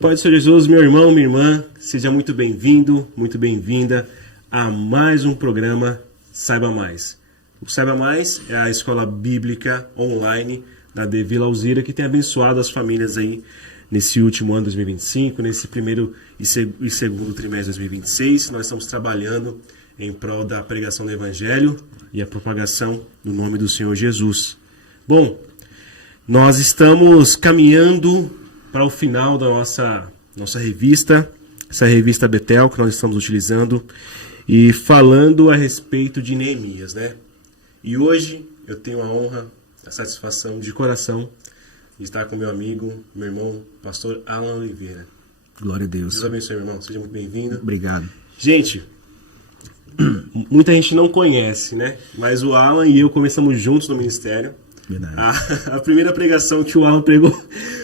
Pode ser Jesus, meu irmão, minha irmã, seja muito bem-vindo, muito bem-vinda a mais um programa Saiba Mais. O Saiba Mais é a escola bíblica online da De Vila Alzira, que tem abençoado as famílias aí nesse último ano 2025, nesse primeiro e segundo trimestre de 2026. Nós estamos trabalhando em prol da pregação do Evangelho e a propagação do nome do Senhor Jesus. Bom, nós estamos caminhando para o final da nossa revista, essa revista Betel que nós estamos utilizando, e falando a respeito de Neemias, né? E hoje eu tenho a honra, a satisfação de coração de estar com meu amigo, meu irmão, pastor Alan Oliveira. Glória a Deus. Deus abençoe, meu irmão. Seja muito bem-vindo. Obrigado. Gente, muita gente não conhece, né? Mas o Alan e eu começamos juntos no ministério. Verdade. A primeira pregação que o Alan pregou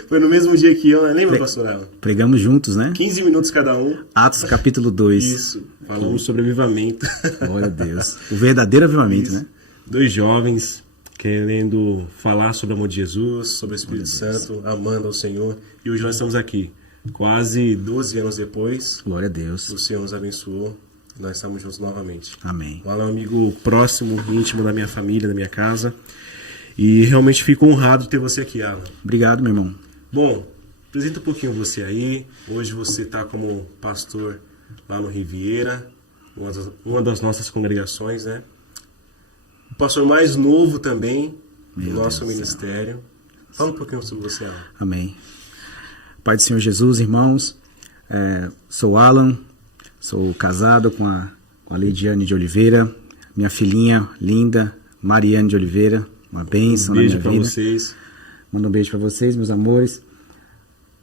foi no mesmo dia que eu, né? Lembra, pastor Alan? Pregamos juntos, né? 15 minutos cada um. Atos capítulo 2. Isso. Falamos sobre avivamento. Glória a Deus. O verdadeiro avivamento, Isso. né? Dois jovens querendo falar sobre o amor de Jesus, sobre o Espírito Santo, amando ao Senhor. E hoje nós estamos aqui, quase 12 anos depois. Glória a Deus. O Senhor nos abençoou. Nós estamos juntos novamente. Amém. O Alan é um amigo próximo, íntimo da minha família, da minha casa. E realmente fico honrado de ter você aqui, Alan. Obrigado, meu irmão. Bom, apresenta um pouquinho você aí. Hoje você está como pastor lá no Riviera, uma das nossas congregações, né? O pastor mais novo também do nosso ministério. Fala um pouquinho sobre você, Alan. Amém. Pai do Senhor Jesus, irmãos, sou Alan, sou casado com a Leidiane de Oliveira, minha filhinha linda, Mariane de Oliveira. Uma bênção na minha vida. Um beijo para vocês. Manda um beijo para vocês, meus amores.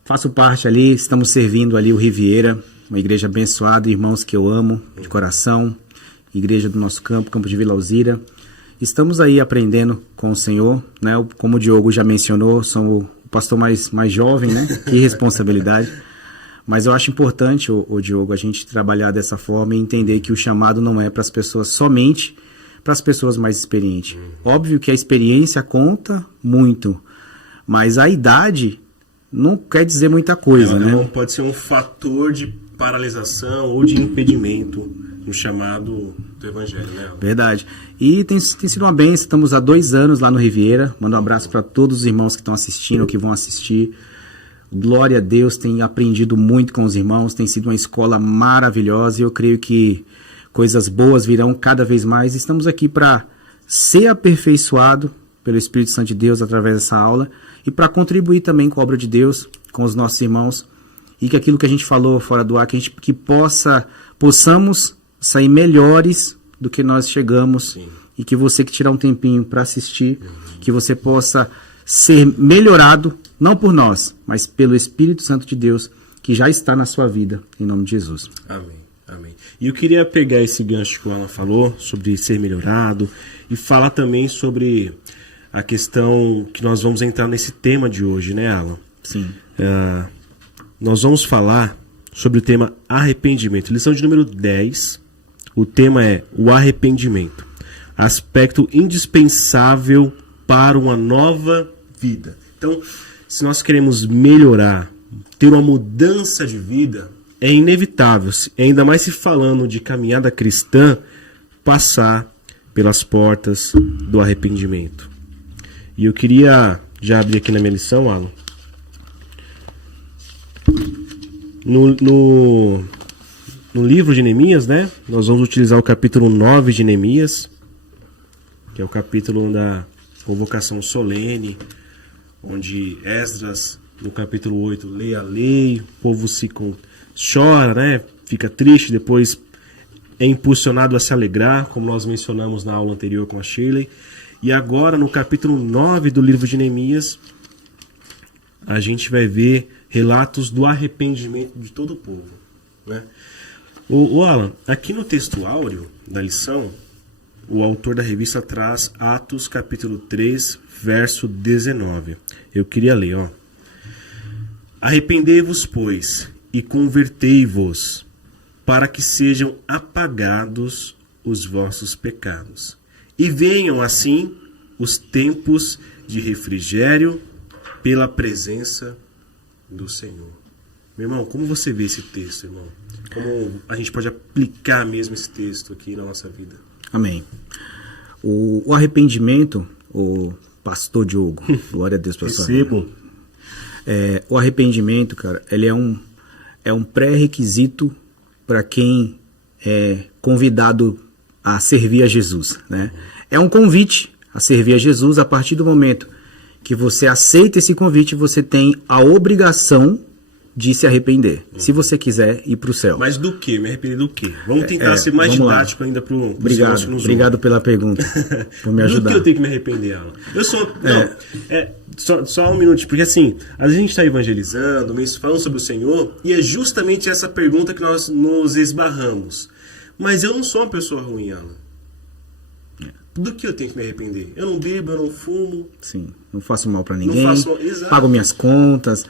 Faço parte ali, estamos servindo ali o Riviera, uma igreja abençoada, irmãos que eu amo de coração, igreja do nosso campo de Vila Alzira. Estamos aí aprendendo com o Senhor, né? Como o Diogo já mencionou, sou o pastor mais jovem, né? Que responsabilidade. Mas eu acho importante, o Diogo, a gente trabalhar dessa forma e entender que o chamado não é para as pessoas somente para as pessoas mais experientes. Óbvio que a experiência conta muito, mas a idade não quer dizer muita coisa, né? Não pode ser um fator de paralisação ou de impedimento no chamado do Evangelho, né? Verdade. E tem sido uma bênção, estamos há 2 anos lá no Riviera. Mando um abraço para todos os irmãos que estão assistindo ou que vão assistir. Glória a Deus, tenho aprendido muito com os irmãos, tem sido uma escola maravilhosa e eu creio que coisas boas virão cada vez mais. Estamos aqui para ser aperfeiçoado pelo Espírito Santo de Deus através dessa aula e para contribuir também com a obra de Deus, com os nossos irmãos, e que aquilo que a gente falou fora do ar, que possamos sair melhores do que nós chegamos. Sim. E que você que tirar um tempinho para assistir, que você possa ser melhorado, não por nós, mas pelo Espírito Santo de Deus, que já está na sua vida, em nome de Jesus. Amém. Amém. E eu queria pegar esse gancho que o Alan falou sobre ser melhorado e falar também sobre a questão que nós vamos entrar nesse tema de hoje, né, Alan? Sim. Nós vamos falar sobre o tema arrependimento. Lição de número 10. O tema é o arrependimento. Aspecto indispensável para uma nova vida. Então, se nós queremos melhorar, ter uma mudança de vida, é inevitável, ainda mais se falando de caminhada cristã, passar pelas portas do arrependimento. E eu queria já abrir aqui na minha lição, Alan. No livro de Neemias, né? Nós vamos utilizar o capítulo 9 de Neemias, que é o capítulo da convocação solene, onde Esdras, no capítulo 8, lê a lei, o povo chora, né? Fica triste, depois é impulsionado a se alegrar, como nós mencionamos na aula anterior com a Shirley. E agora, no capítulo 9 do livro de Neemias, a gente vai ver relatos do arrependimento de todo o povo, né? O Alan, aqui no texto áureo da lição, o autor da revista traz Atos capítulo 3, verso 19. Eu queria ler, ó. Arrependei-vos, pois, e convertei-vos, para que sejam apagados os vossos pecados, e venham assim os tempos de refrigério pela presença do Senhor. Meu irmão, como você vê esse texto, irmão? Como a gente pode aplicar mesmo esse texto aqui na nossa vida? Amém. O arrependimento, o pastor Diogo, glória a Deus pela sua vida. Recebo. O arrependimento, cara, ele é um pré-requisito para quem é convidado a servir a Jesus, né? É um convite a servir a Jesus. A partir do momento que você aceita esse convite, você tem a obrigação de se arrepender, se você quiser ir para o céu. Mas do quê? Me arrepender do quê? Vamos tentar ser mais didático ainda para o Obrigado pela pergunta, por me ajudar. Do que eu tenho que me arrepender, Alan? Eu sou... Só um minuto, porque assim, às vezes a gente está evangelizando, falando sobre o Senhor, e é justamente essa pergunta que nós nos esbarramos. Mas eu não sou uma pessoa ruim, Alan. Do que eu tenho que me arrepender? Eu não bebo, eu não fumo. Sim, não faço mal para ninguém, Exato. Pago minhas contas.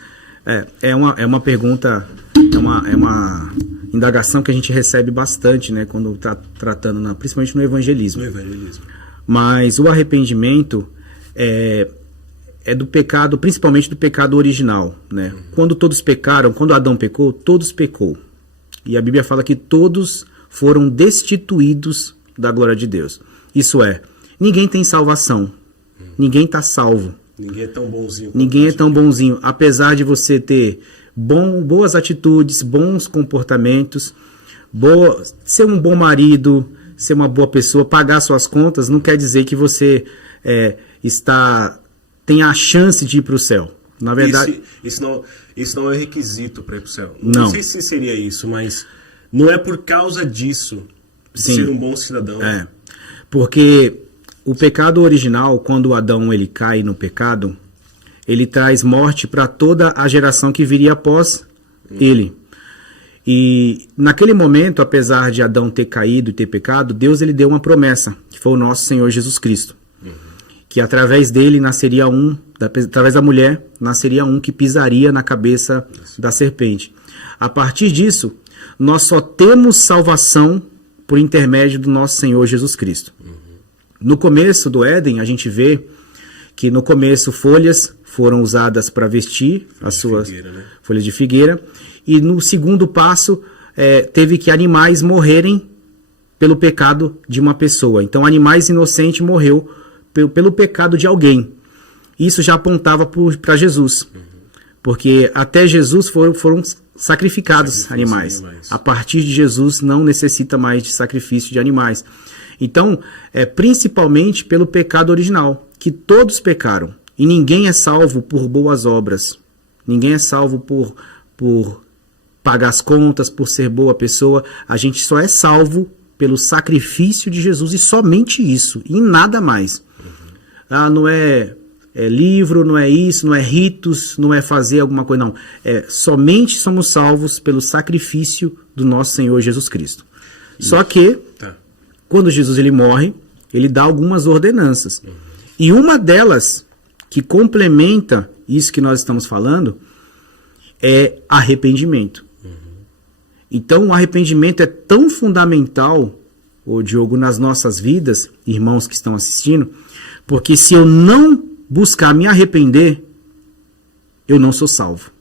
É uma pergunta, é uma indagação que a gente recebe bastante, né, quando está tratando, principalmente no evangelismo. No evangelismo. Mas o arrependimento é do pecado, principalmente do pecado original, né? Quando todos pecaram, quando Adão pecou, todos pecou. E a Bíblia fala que todos foram destituídos da glória de Deus. Isso é, ninguém tem salvação, ninguém está salvo. Ninguém é tão bonzinho. Ninguém é tão bonzinho. Apesar de você ter boas atitudes, bons comportamentos, ser um bom marido, ser uma boa pessoa, pagar suas contas, não quer dizer que você tem a chance de ir para o céu. Na verdade, isso não é requisito para ir para o céu. Não sei se seria isso, mas não é por causa disso de ser um bom cidadão. Porque o pecado original, quando Adão ele cai no pecado, ele traz morte para toda a geração que viria após ele. E naquele momento, apesar de Adão ter caído e ter pecado, Deus ele deu uma promessa, que foi o nosso Senhor Jesus Cristo. Que através dele nasceria através da mulher, nasceria um que pisaria na cabeça da serpente. A partir disso, nós só temos salvação por intermédio do nosso Senhor Jesus Cristo. No começo do Éden, a gente vê que no começo folhas foram usadas para vestir as suas folhas de figueira. E no segundo passo, teve que animais morrerem pelo pecado de uma pessoa. Então, animais inocentes morreu pelo pecado de alguém. Isso já apontava para Jesus. Porque até Jesus foram sacrificados animais. A partir de Jesus não necessita mais de sacrifício de animais. Então, principalmente pelo pecado original, que todos pecaram. E ninguém é salvo por boas obras. Ninguém é salvo por pagar as contas, por ser boa pessoa. A gente só é salvo pelo sacrifício de Jesus e somente isso, e nada mais. Não é livro, não é isso, não é ritos, não é fazer alguma coisa, não. Somente somos salvos pelo sacrifício do nosso Senhor Jesus Cristo. Só que, quando Jesus ele morre, ele dá algumas ordenanças. E uma delas, que complementa isso que nós estamos falando, é arrependimento. Então, o arrependimento é tão fundamental, Diogo, nas nossas vidas, irmãos que estão assistindo, porque se eu não buscar me arrepender, eu não sou salvo.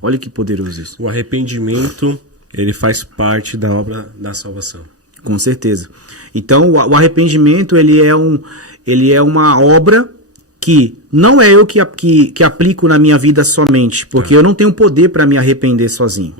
Olha que poderoso isso. O arrependimento, ele faz parte da obra da salvação. Com certeza. Então, o arrependimento, ele é uma obra que não é eu que aplico na minha vida somente, porque eu não tenho poder para me arrepender sozinho.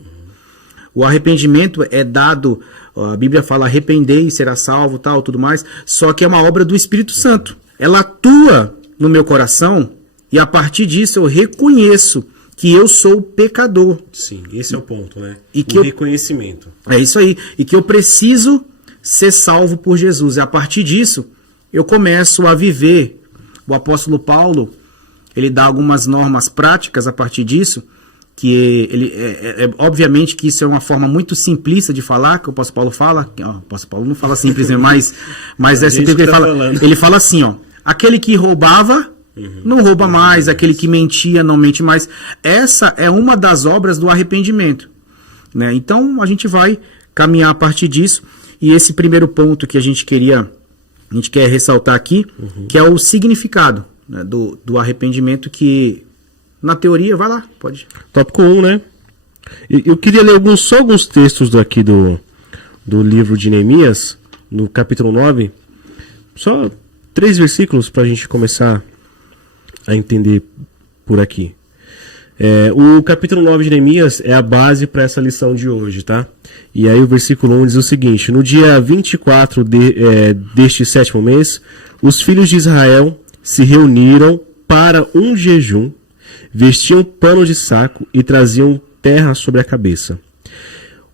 O arrependimento é dado, a Bíblia fala arrepender e será salvo, tal, tudo mais, só que é uma obra do Espírito Santo. Ela atua no meu coração e a partir disso eu reconheço que eu sou pecador. Sim, esse é o ponto, né? E o reconhecimento. É isso aí. E que eu preciso ser salvo por Jesus. E a partir disso, eu começo a viver. O apóstolo Paulo, ele dá algumas normas práticas a partir disso, que ele obviamente que isso é uma forma muito simplista de falar, que o apóstolo Paulo fala. O apóstolo Paulo não fala simples, né? mas é simples que ele fala assim, aquele que roubava, não rouba mais, aquele que mentia, não mente mais. Essa é uma das obras do arrependimento, né? Então, a gente vai caminhar a partir disso. E esse primeiro ponto que a gente quer ressaltar aqui, que é o significado, né, do arrependimento, que, na teoria, vai lá, pode. Tópico 1, né? Eu queria ler só alguns textos aqui do livro de Neemias, no capítulo 9. Só 3 versículos para a gente começar a entender por aqui. O capítulo 9 de Neemias é a base para essa lição de hoje, tá? E aí o versículo 1 diz o seguinte: no dia 24 deste 7º mês, os filhos de Israel se reuniram para um jejum, vestiam pano de saco e traziam terra sobre a cabeça.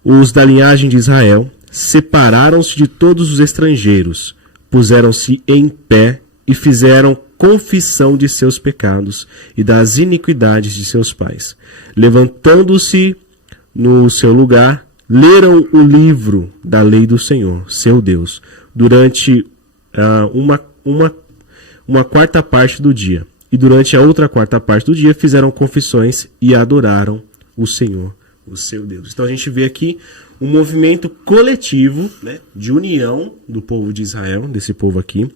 Os da linhagem de Israel separaram-se de todos os estrangeiros, puseram-se em pé e fizeram confissão de seus pecados e das iniquidades de seus pais. Levantando-se no seu lugar, leram o livro da lei do Senhor, seu Deus, durante uma quarta parte do dia. E durante a outra quarta parte do dia fizeram confissões e adoraram o Senhor, o seu Deus. Então a gente vê aqui um movimento coletivo, né, de união do povo de Israel, desse povo aqui,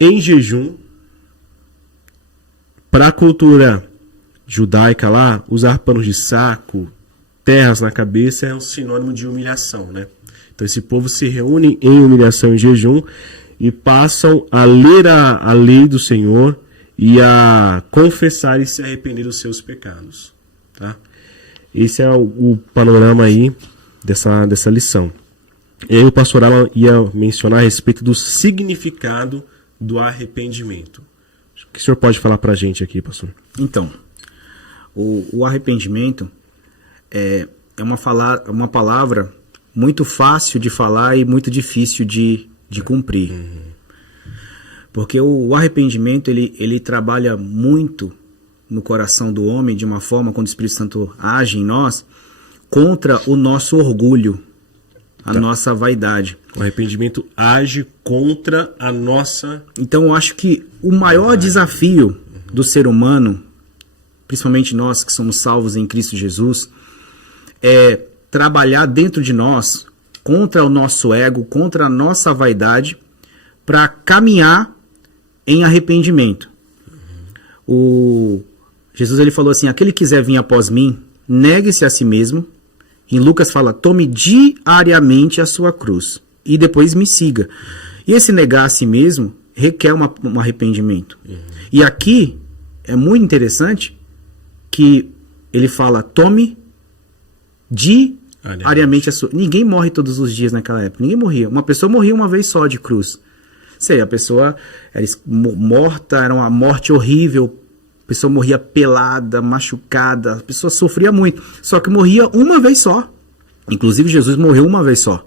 em jejum. Para a cultura judaica lá, usar panos de saco, terras na cabeça é um sinônimo de humilhação, né? Então esse povo se reúne em humilhação e jejum e passam a ler a lei do Senhor e a confessar e se arrepender dos seus pecados, tá? Esse é o panorama aí dessa lição. E aí o pastor Alan ia mencionar a respeito do significado do arrependimento. O que o senhor pode falar para a gente aqui, pastor? Então, o arrependimento é uma palavra muito fácil de falar e muito difícil de cumprir. Porque o arrependimento, ele trabalha muito no coração do homem de uma forma, quando o Espírito Santo age em nós, contra o nosso orgulho, a nossa vaidade. O arrependimento age contra a nossa... Então eu acho que o maior desafio do ser humano, principalmente nós que somos salvos em Cristo Jesus, é trabalhar dentro de nós contra o nosso ego, contra a nossa vaidade, para caminhar em arrependimento. Jesus ele falou assim: aquele que quiser vir após mim, negue-se a si mesmo. Em Lucas fala: tome diariamente a sua cruz e depois me siga. E esse negar a si mesmo requer um arrependimento. E aqui é muito interessante que ele fala: tome diariamente a sua... Ninguém morre todos os dias naquela época. Ninguém morria. Uma pessoa morria uma vez só de cruz. Sei, a pessoa era morta, era uma morte horrível. A pessoa morria pelada, machucada. A pessoa sofria muito. Só que morria uma vez só. Inclusive Jesus morreu uma vez só.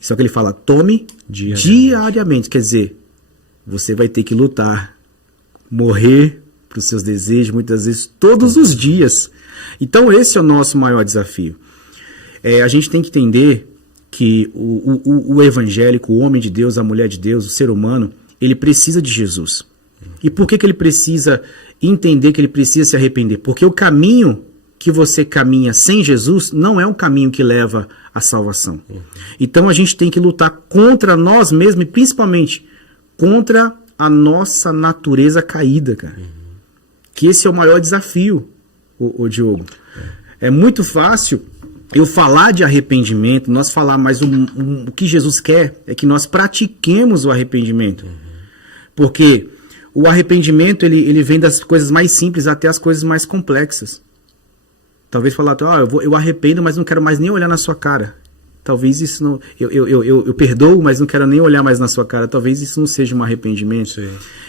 Só que ele fala: tome diariamente. Quer dizer, você vai ter que lutar, morrer para os seus desejos, muitas vezes, todos os dias. Então esse é o nosso maior desafio. A gente tem que entender que o evangélico, o homem de Deus, a mulher de Deus, o ser humano, ele precisa de Jesus. E por que ele precisa entender que ele precisa se arrepender? Porque o caminho que você caminha sem Jesus não é um caminho que leva à salvação. Então a gente tem que lutar contra nós mesmos e principalmente contra a nossa natureza caída, cara. Que esse é o maior desafio, o Diogo. É muito fácil eu falar de arrependimento, nós falar, mas o que Jesus quer é que nós pratiquemos o arrependimento. Porque o arrependimento, ele vem das coisas mais simples até as coisas mais complexas. Talvez falar: eu arrependo, mas não quero mais nem olhar na sua cara. Talvez isso não... Eu perdoo, mas não quero nem olhar mais na sua cara. Talvez isso não seja um arrependimento. Sim.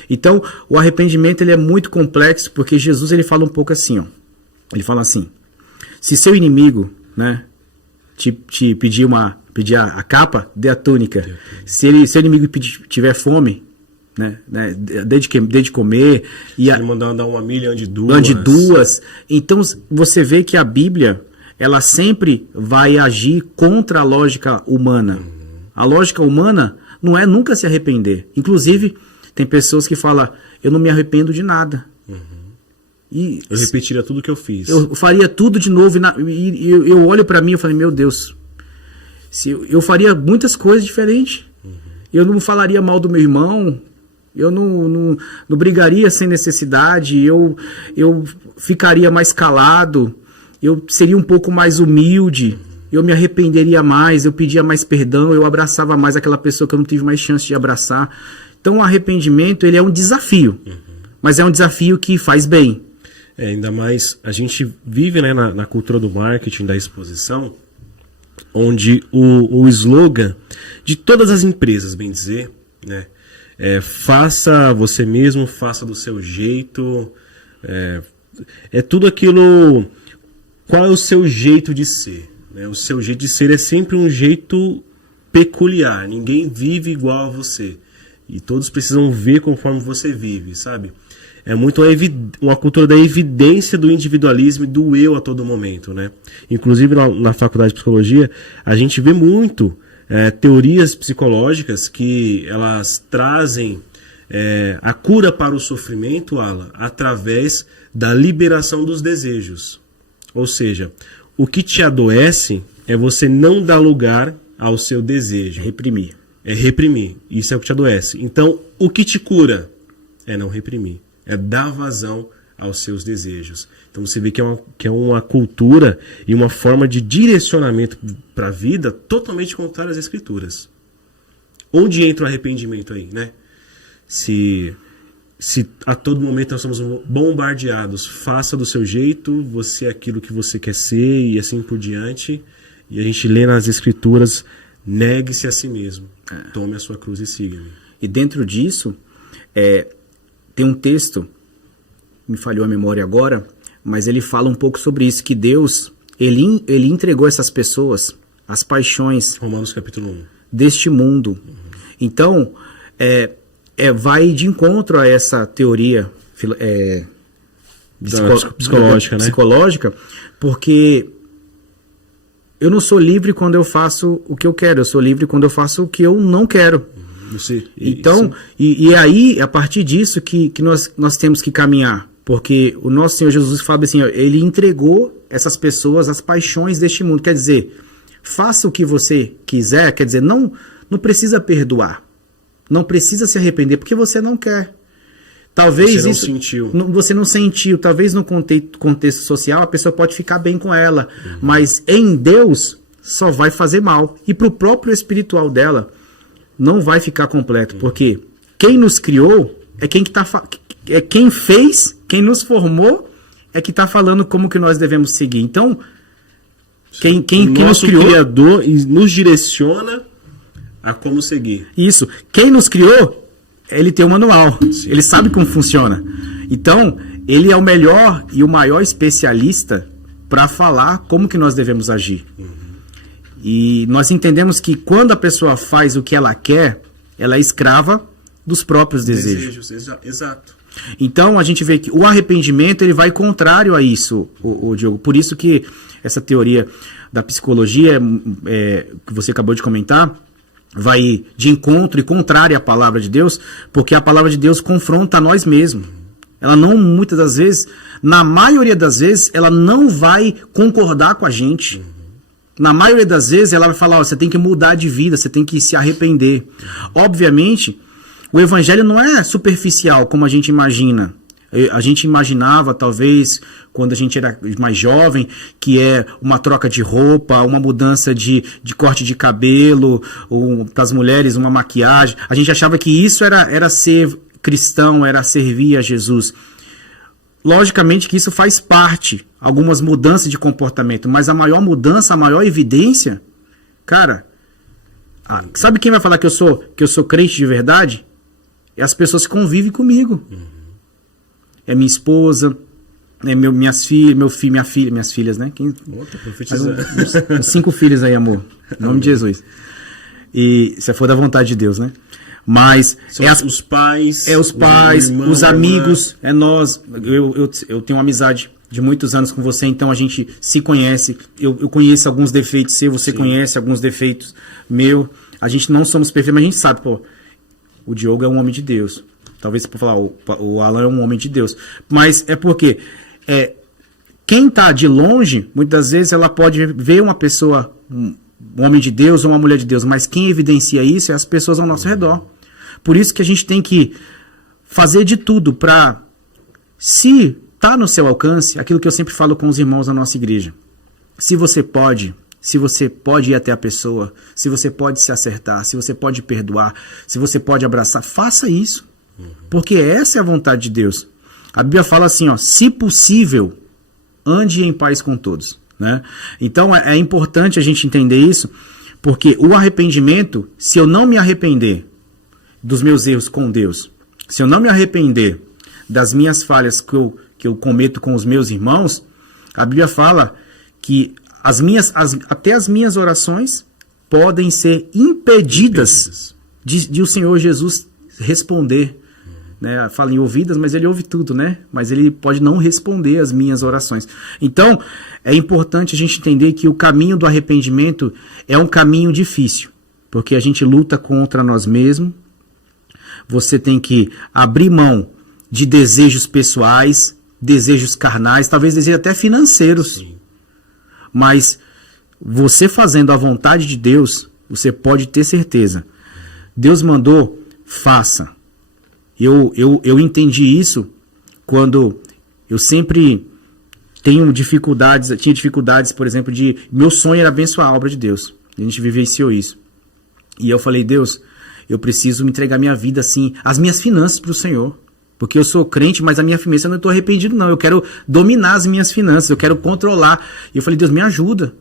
Então, o arrependimento ele é muito complexo, porque Jesus ele fala um pouco assim, ó. Ele fala assim: se seu inimigo, né, te pedir a capa, dê a túnica. Se seu inimigo tiver fome, né, dê de comer. E ele mandar dar uma milha, ande duas. Ande duas. Então, você vê que a Bíblia, ela sempre vai agir contra a lógica humana. A lógica humana não é nunca se arrepender. Inclusive, tem pessoas que falam: eu não me arrependo de nada. E eu repetiria tudo que eu fiz. Eu faria tudo de novo. E eu olho para mim e falei: meu Deus, eu faria muitas coisas diferentes. Eu não falaria mal do meu irmão. Eu não brigaria sem necessidade. Eu ficaria mais calado. eu seria um pouco mais humilde, eu me arrependeria mais, eu pedia mais perdão, eu abraçava mais aquela pessoa que eu não tive mais chance de abraçar. Então o arrependimento, ele é um desafio, mas é um desafio que faz bem. Ainda mais, a gente vive, né, na cultura do marketing, da exposição, onde o slogan de todas as empresas, bem dizer, né, faça você mesmo, faça do seu jeito, é tudo aquilo. Qual é o seu jeito de ser? Né? O seu jeito de ser é sempre um jeito peculiar, ninguém vive igual a você, e todos precisam ver conforme você vive, sabe? É muito uma cultura da evidência do individualismo e do eu a todo momento, né? Inclusive na faculdade de psicologia, a gente vê muito teorias psicológicas que elas trazem a cura para o sofrimento, Alan, através da liberação dos desejos. Ou seja, o que te adoece é você não dar lugar ao seu desejo. Reprimir. É reprimir. Isso é o que te adoece. Então, o que te cura é não reprimir. É dar vazão aos seus desejos. Então você vê que é uma cultura e uma forma de direcionamento para a vida totalmente contrária às escrituras. Onde entra o arrependimento aí, né? Se a todo momento nós somos bombardeados, faça do seu jeito, você é aquilo que você quer ser e assim por diante, e a gente lê nas escrituras, negue-se a si mesmo, tome a sua cruz e siga-me. E dentro disso, tem um texto, me falhou a memória agora, mas ele fala um pouco sobre isso, que Deus, ele entregou essas pessoas as paixões Romanos capítulo 1. Deste mundo. Então, vai de encontro a essa teoria psicológica, né? Psicológica, porque eu não sou livre quando eu faço o que eu quero, eu sou livre quando eu faço o que eu não quero. Então, e aí, a partir disso que nós temos que caminhar, porque o nosso Senhor Jesus fala assim, ó, ele entregou essas pessoas as paixões deste mundo, quer dizer, faça o que você quiser, quer dizer, não precisa perdoar, não precisa se arrepender, porque você não quer. Talvez você não isso, sentiu. Você não sentiu, talvez no contexto social a pessoa pode ficar bem com ela, mas em Deus só vai fazer mal, e para o próprio espiritual dela não vai ficar completo, porque quem nos criou é quem fez, quem nos formou é que está falando como que nós devemos seguir. Então, quem nos criou, Criador nos direciona a como seguir. Isso. Quem nos criou, ele tem um manual. Sim. Ele sabe como funciona. Então, ele é o melhor e o maior especialista para falar como que nós devemos agir. E nós entendemos que quando a pessoa faz o que ela quer, ela é escrava dos próprios desejos. Exato. Então a gente vê que o arrependimento ele vai contrário a isso, o Diogo. Por isso que essa teoria da psicologia que você acabou de comentar vai de encontro e contrária à palavra de Deus, porque a palavra de Deus confronta a nós mesmos. Ela não, muitas das vezes, na maioria das vezes, ela não vai concordar com a gente. Na maioria das vezes ela vai falar, você tem que mudar de vida, você tem que se arrepender. Obviamente, o evangelho não é superficial como a gente imagina. A gente imaginava, talvez, quando a gente era mais jovem, que é uma troca de roupa, uma mudança de corte de cabelo, ou para as mulheres uma maquiagem. A gente achava que isso era ser cristão, era servir a Jesus. Logicamente que isso faz parte, algumas mudanças de comportamento, mas a maior mudança, a maior evidência, cara, sabe quem vai falar que eu sou crente de verdade? É as pessoas que convivem comigo. É minha esposa, minhas filhas, minhas filhas, né? Uns 5 filhos aí, amor. Em nome de Jesus. E se for da vontade de Deus, né? Mas os pais, os amigos, nós. Eu tenho uma amizade de muitos anos com você, então a gente se conhece. Eu conheço alguns defeitos seus, você conhece alguns defeitos meu. A gente não somos perfeitos, mas a gente sabe, o Diogo é um homem de Deus. Talvez para falar, o Alan é um homem de Deus. Mas é porque quem está de longe, muitas vezes ela pode ver uma pessoa, um homem de Deus ou uma mulher de Deus, mas quem evidencia isso é as pessoas ao nosso redor. Por isso que a gente tem que fazer de tudo para, se está no seu alcance aquilo que eu sempre falo com os irmãos da nossa igreja. Se você pode ir até a pessoa, se você pode se acertar, se você pode perdoar, se você pode abraçar, faça isso. Porque essa é a vontade de Deus. A Bíblia fala assim, ó, se possível, ande em paz com todos, né? Então é importante a gente entender isso, porque o arrependimento, se eu não me arrepender dos meus erros com Deus, se eu não me arrepender das minhas falhas que eu cometo com os meus irmãos, a Bíblia fala que até as minhas orações podem ser impedidas de o Senhor Jesus responder. Né? Fala em ouvidas, mas ele ouve tudo, né? Mas ele pode não responder as minhas orações. Então, é importante a gente entender que o caminho do arrependimento é um caminho difícil, porque a gente luta contra nós mesmos. Você tem que abrir mão de desejos pessoais, desejos carnais, talvez desejos até financeiros. Sim. Mas você fazendo a vontade de Deus, você pode ter certeza. Deus mandou, faça. Eu entendi isso quando eu sempre tinha dificuldades, por exemplo, meu sonho era abençoar a obra de Deus. A gente vivenciou isso. E eu falei, Deus, eu preciso me entregar minha vida assim, as minhas finanças para o Senhor. Porque eu sou crente, mas a minha finança eu não estou arrependido, não. Eu quero dominar as minhas finanças, eu quero controlar. E eu falei, Deus, me ajuda.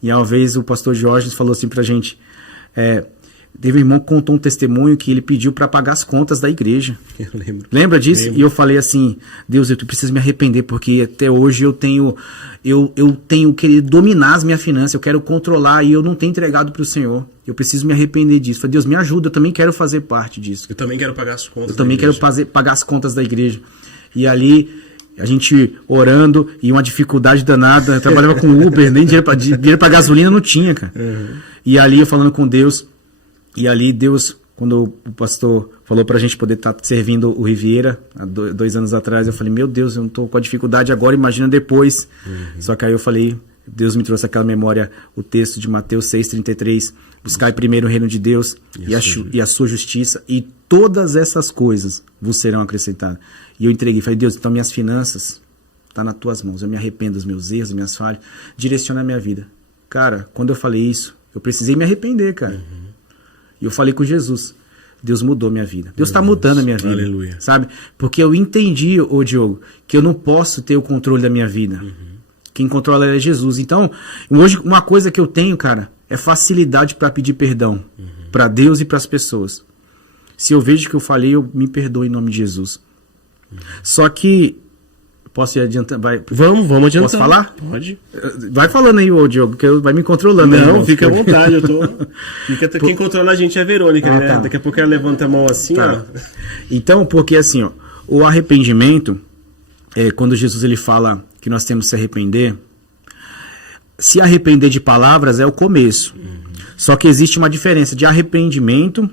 E uma vez o pastor Jorge falou assim pra gente, teve um irmão que contou um testemunho que ele pediu para pagar as contas da igreja. Eu lembro. Lembra disso? Lembro. E eu falei assim, Deus, eu preciso me arrepender, porque até hoje eu tenho querido dominar as minhas finanças, eu quero controlar e eu não tenho entregado para o Senhor. Eu preciso me arrepender disso. Eu falei, Deus, me ajuda, eu também quero fazer parte disso. Eu também quero pagar as contas. Eu também quero pagar as contas da igreja. E ali, a gente orando e uma dificuldade danada. Eu trabalhava com Uber, nem dinheiro para gasolina não tinha, cara. Uhum. E ali eu falando com Deus. E ali Deus, quando o pastor falou pra gente poder estar servindo o Riviera, há 2 anos atrás, eu falei, meu Deus, eu não tô com a dificuldade agora, imagina depois. Uhum. Só que aí eu falei, Deus me trouxe aquela memória, o texto de Mateus 6,33, buscai primeiro o reino de Deus e a sua justiça, e todas essas coisas vos serão acrescentadas. E eu entreguei, falei, Deus, então minhas finanças estão nas tuas mãos, eu me arrependo dos meus erros, das minhas falhas, direciona a minha vida. Cara, quando eu falei isso, eu precisei me arrepender, cara. Uhum. E eu falei com Jesus, Deus mudou minha vida. Deus está mudando a minha vida. Aleluia. Sabe? Porque eu entendi, Diogo, que eu não posso ter o controle da minha vida. Uhum. Quem controla é Jesus. Então, hoje, uma coisa que eu tenho, cara, é facilidade para pedir perdão. Uhum. Para Deus e para as pessoas. Se eu vejo que eu falei, eu me perdoo em nome de Jesus. Uhum. Só que... Posso ir adiantando? Vamos adiantar. Posso falar? Pode. Vai falando aí, Diogo, que vai me controlando. Não, fica à vontade. Quem controla a gente é a Verônica, né? Tá. Daqui a pouco ela levanta a mão assim, tá. Ó. Então, porque assim, ó, o arrependimento, quando Jesus ele fala que nós temos que se arrepender de palavras é o começo. Uhum. Só que existe uma diferença de arrependimento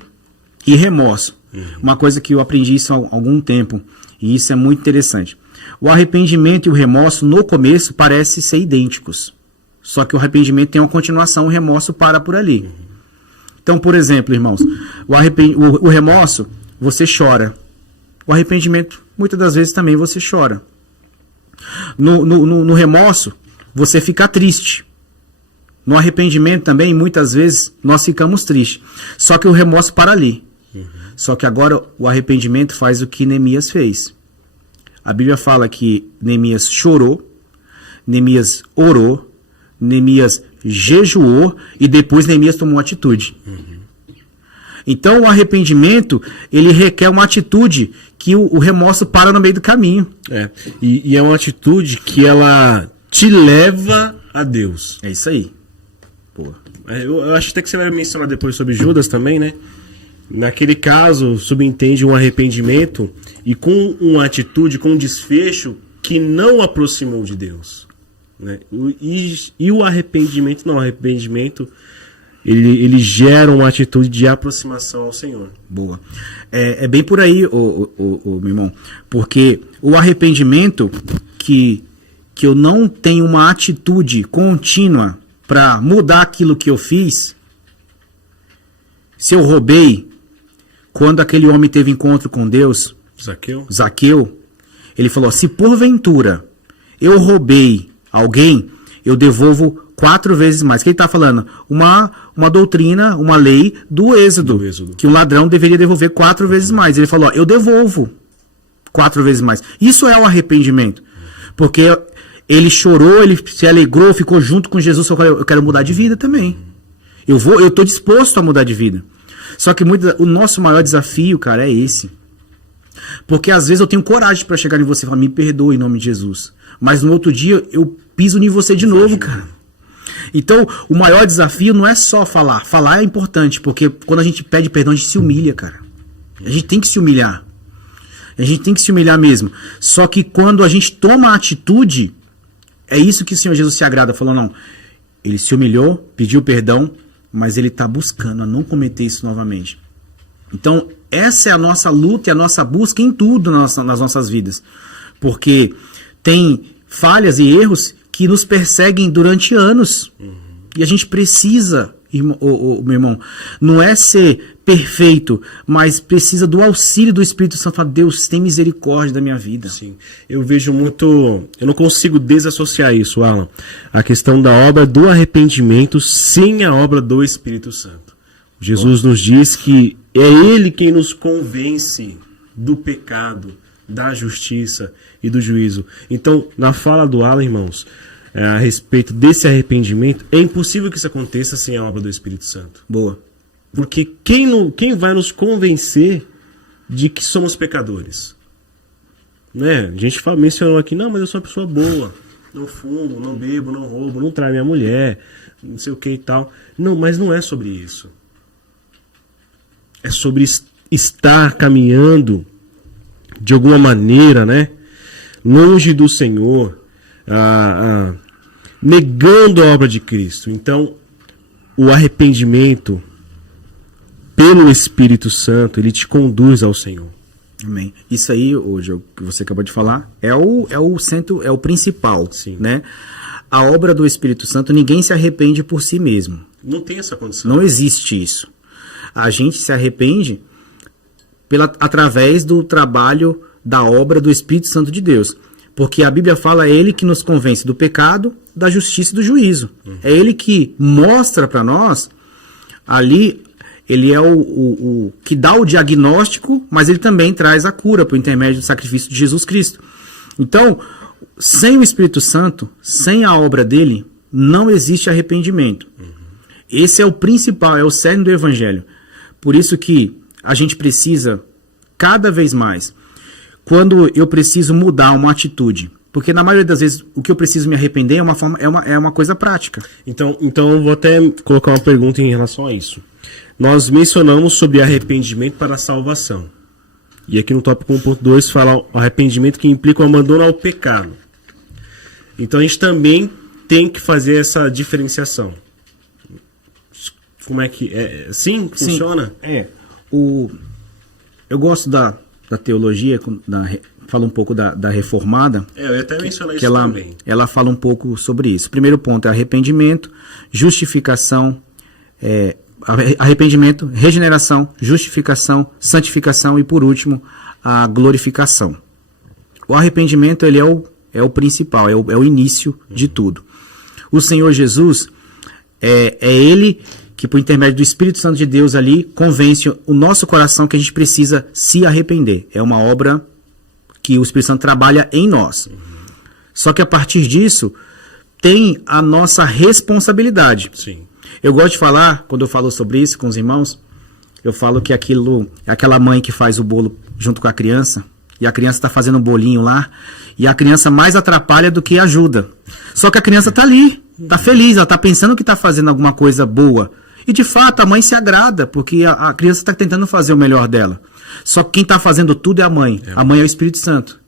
e remorso. Uhum. Uma coisa que eu aprendi isso há algum tempo, e isso é muito interessante. O arrependimento e o remorso, no começo, parecem ser idênticos. Só que o arrependimento tem uma continuação, o remorso para por ali. Uhum. Então, por exemplo, irmãos, o remorso, você chora. O arrependimento, muitas das vezes, também você chora. No remorso, você fica triste. No arrependimento também, muitas vezes, nós ficamos tristes. Só que o remorso para ali. Uhum. Só que agora o arrependimento faz o que Neemias fez. A Bíblia fala que Neemias chorou, Neemias orou, Neemias jejuou e depois Neemias tomou atitude. Uhum. Então o arrependimento, ele requer uma atitude que o remorso para no meio do caminho. E é uma atitude que ela te leva a Deus. É isso aí. Pô. Eu acho até que você vai mencionar depois sobre Judas também, né? Naquele caso, subentende um arrependimento e com uma atitude, com um desfecho que não aproximou de Deus. Né? E o arrependimento, não, o arrependimento, ele gera uma atitude de aproximação ao Senhor. Boa. É bem por aí, meu irmão, porque o arrependimento que eu não tenho uma atitude contínua para mudar aquilo que eu fiz, se eu roubei, quando aquele homem teve encontro com Deus, Zaqueu, Ele falou, se porventura eu roubei alguém, eu devolvo 4 vezes mais. O que ele está falando? Uma doutrina, uma lei do Êxodo, que um ladrão deveria devolver 4 vezes mais. Ele falou, eu devolvo 4 vezes mais. Isso é o arrependimento. Porque ele chorou, ele se alegrou, ficou junto com Jesus. Eu quero mudar de vida também. Eu estou disposto a mudar de vida. Só que o nosso maior desafio, cara, é esse. Porque às vezes eu tenho coragem para chegar em você e falar, me perdoe em nome de Jesus. Mas no outro dia eu piso em você de novo, cara. Então, o maior desafio não é só falar. Falar é importante, porque quando a gente pede perdão, a gente se humilha, cara. A gente tem que se humilhar. A gente tem que se humilhar mesmo. Só que quando a gente toma a atitude, é isso que o Senhor Jesus se agrada. Falou, não, ele se humilhou, pediu perdão, mas ele está buscando a não cometer isso novamente. Então, essa é a nossa luta e a nossa busca em tudo nas nossas vidas. Porque tem falhas e erros que nos perseguem durante anos. E a gente precisa, meu irmão, não é ser perfeito, mas precisa do auxílio do Espírito Santo. Falar, Deus, tem misericórdia da minha vida. Sim. Eu vejo muito... Eu não consigo desassociar isso, Alan. A questão da obra do arrependimento sem a obra do Espírito Santo. Jesus nos diz que é Ele quem nos convence do pecado, da justiça e do juízo. Então, na fala do Alan, irmãos, a respeito desse arrependimento, é impossível que isso aconteça sem a obra do Espírito Santo. Boa. Porque quem vai nos convencer de que somos pecadores? Né? A gente mencionou aqui, não, mas eu sou uma pessoa boa. Não fumo, não bebo, não roubo, não traio minha mulher, não sei o que e tal. Não, mas não é sobre isso. É sobre estar caminhando de alguma maneira, né? Longe do Senhor, negando a obra de Cristo. Então, o arrependimento pelo Espírito Santo, ele te conduz ao Senhor. Amém. Isso aí, hoje, o que você acabou de falar, é o centro, é o principal. Sim. Né? A obra do Espírito Santo, ninguém se arrepende por si mesmo. Não tem essa condição. Não existe isso. A gente se arrepende através do trabalho da obra do Espírito Santo de Deus. Porque a Bíblia fala, é Ele que nos convence do pecado, da justiça e do juízo. É Ele que mostra para nós, ali, Ele é o que dá o diagnóstico, mas Ele também traz a cura por intermédio do sacrifício de Jesus Cristo. Então, sem o Espírito Santo, sem a obra dele, não existe arrependimento. Esse é o principal, é o cerne do Evangelho. Por isso que a gente precisa, cada vez mais, quando eu preciso mudar uma atitude, porque na maioria das vezes o que eu preciso me arrepender é uma coisa prática. Então eu vou até colocar uma pergunta em relação a isso. Nós mencionamos sobre arrependimento para a salvação. E aqui no tópico 1.2 fala o arrependimento que implica o abandono ao pecado. Então a gente também tem que fazer essa diferenciação. Como é que é? Sim, funciona? Eu gosto da teologia, fala um pouco da reformada. Eu ia até mencionar isso também. Ela fala um pouco sobre isso. O primeiro ponto é arrependimento, justificação, arrependimento, regeneração, justificação, santificação e, por último, a glorificação. O arrependimento ele é o principal, é o início de tudo. O Senhor Jesus, é Ele que, por intermédio do Espírito Santo de Deus ali, convence o nosso coração que a gente precisa se arrepender. É uma obra que o Espírito Santo trabalha em nós. Só que a partir disso, tem a nossa responsabilidade. Sim. Eu gosto de falar, quando eu falo sobre isso com os irmãos, eu falo que aquilo é aquela mãe que faz o bolo junto com a criança, e a criança está fazendo um bolinho lá, e a criança mais atrapalha do que ajuda. Só que a criança está ali, está feliz, ela está pensando que está fazendo alguma coisa boa. E de fato a mãe se agrada, porque a criança está tentando fazer o melhor dela. Só que quem está fazendo tudo é a mãe. A mãe é o Espírito Santo.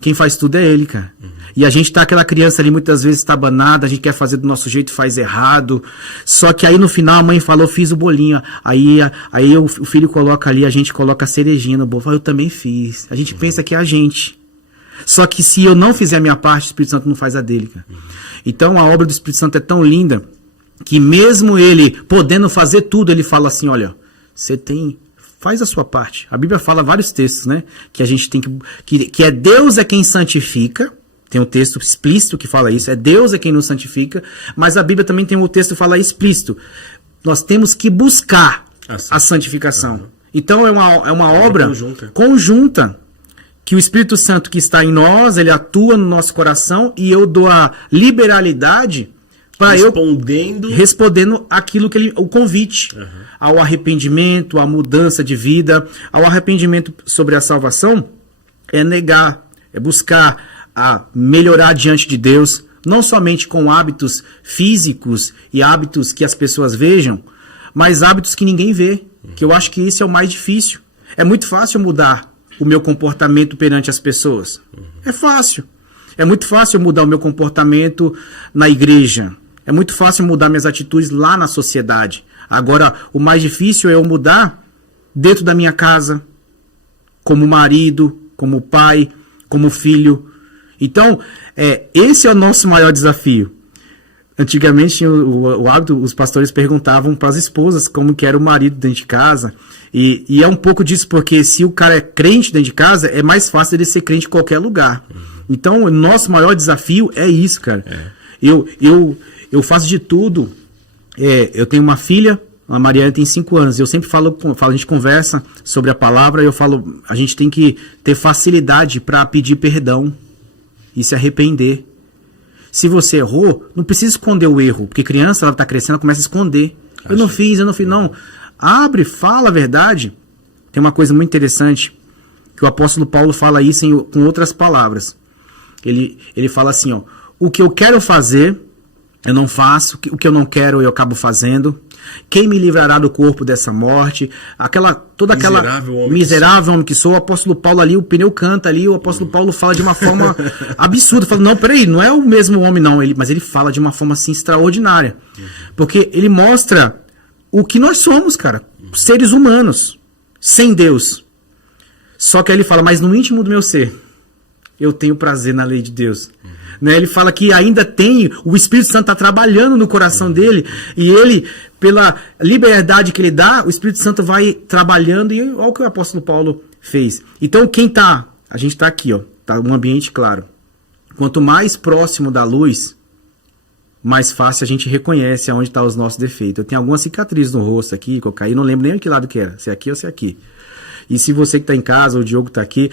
Quem faz tudo é ele, cara. E a gente tá aquela criança ali muitas vezes estabanada, a gente quer fazer do nosso jeito, faz errado. Só que aí no final a mãe falou, fiz o bolinho. Aí o filho coloca ali, a gente coloca a cerejinha no bolo. Fala, eu também fiz. A gente pensa que é a gente. Só que se eu não fizer a minha parte, o Espírito Santo não faz a dele, cara. Então a obra do Espírito Santo é tão linda que mesmo ele podendo fazer tudo, ele fala assim, olha, você tem faz a sua parte. A Bíblia fala vários textos, né? Que a gente tem que é Deus é quem santifica. Tem um texto explícito que fala isso. É Deus é quem nos santifica. Mas a Bíblia também tem um texto que fala explícito. Nós temos que buscar a santificação. Uhum. Então é uma obra conjunta. Que o Espírito Santo que está em nós, ele atua no nosso coração e eu dou a liberalidade para respondendo aquilo que o convite ao arrependimento, à mudança de vida, ao arrependimento sobre a salvação, é negar, é buscar a melhorar diante de Deus, não somente com hábitos físicos e hábitos que as pessoas vejam, mas hábitos que ninguém vê, que eu acho que isso é o mais difícil. É muito fácil mudar o meu comportamento perante as pessoas. É fácil. É muito fácil mudar o meu comportamento na igreja. É muito fácil mudar minhas atitudes lá na sociedade. Agora, o mais difícil é eu mudar dentro da minha casa, como marido, como pai, como filho. Então, esse é o nosso maior desafio. Antigamente, o hábito, os pastores perguntavam para as esposas como que era o marido dentro de casa. E é um pouco disso, porque se o cara é crente dentro de casa, é mais fácil ele ser crente em qualquer lugar. Então, o nosso maior desafio é isso, cara. Eu faço de tudo. Eu tenho uma filha, a Mariana tem 5 anos. Eu sempre falo, a gente conversa sobre a palavra, e eu falo, a gente tem que ter facilidade para pedir perdão e se arrepender. Se você errou, não precisa esconder o erro, porque criança, ela está crescendo, ela começa a esconder. Eu não fiz. Não. Abre, fala a verdade. Tem uma coisa muito interessante, que o apóstolo Paulo fala isso com outras palavras. Ele fala assim, ó, o que eu quero fazer, eu não faço, o que eu não quero, eu acabo fazendo. Quem me livrará do corpo dessa morte? Toda aquela miserável homem que sou. O apóstolo Paulo ali, o pneu canta ali, o apóstolo Paulo fala de uma forma absurda. Fala, não, peraí, não é o mesmo homem não, mas ele fala de uma forma assim extraordinária. Porque ele mostra o que nós somos, cara, seres humanos, sem Deus. Só que aí ele fala, mas no íntimo do meu ser, eu tenho prazer na lei de Deus. Né? Ele fala que ainda tem, o Espírito Santo está trabalhando no coração dele, e ele, pela liberdade que ele dá, o Espírito Santo vai trabalhando, e olha o que o apóstolo Paulo fez. Então a gente está aqui, ó, tá um ambiente claro. Quanto mais próximo da luz, mais fácil a gente reconhece aonde estão os nossos defeitos. Eu tenho algumas cicatrizes no rosto aqui, que eu caí, não lembro nem que lado que era, se é aqui ou se é aqui. E se você que está em casa, o Diogo está aqui,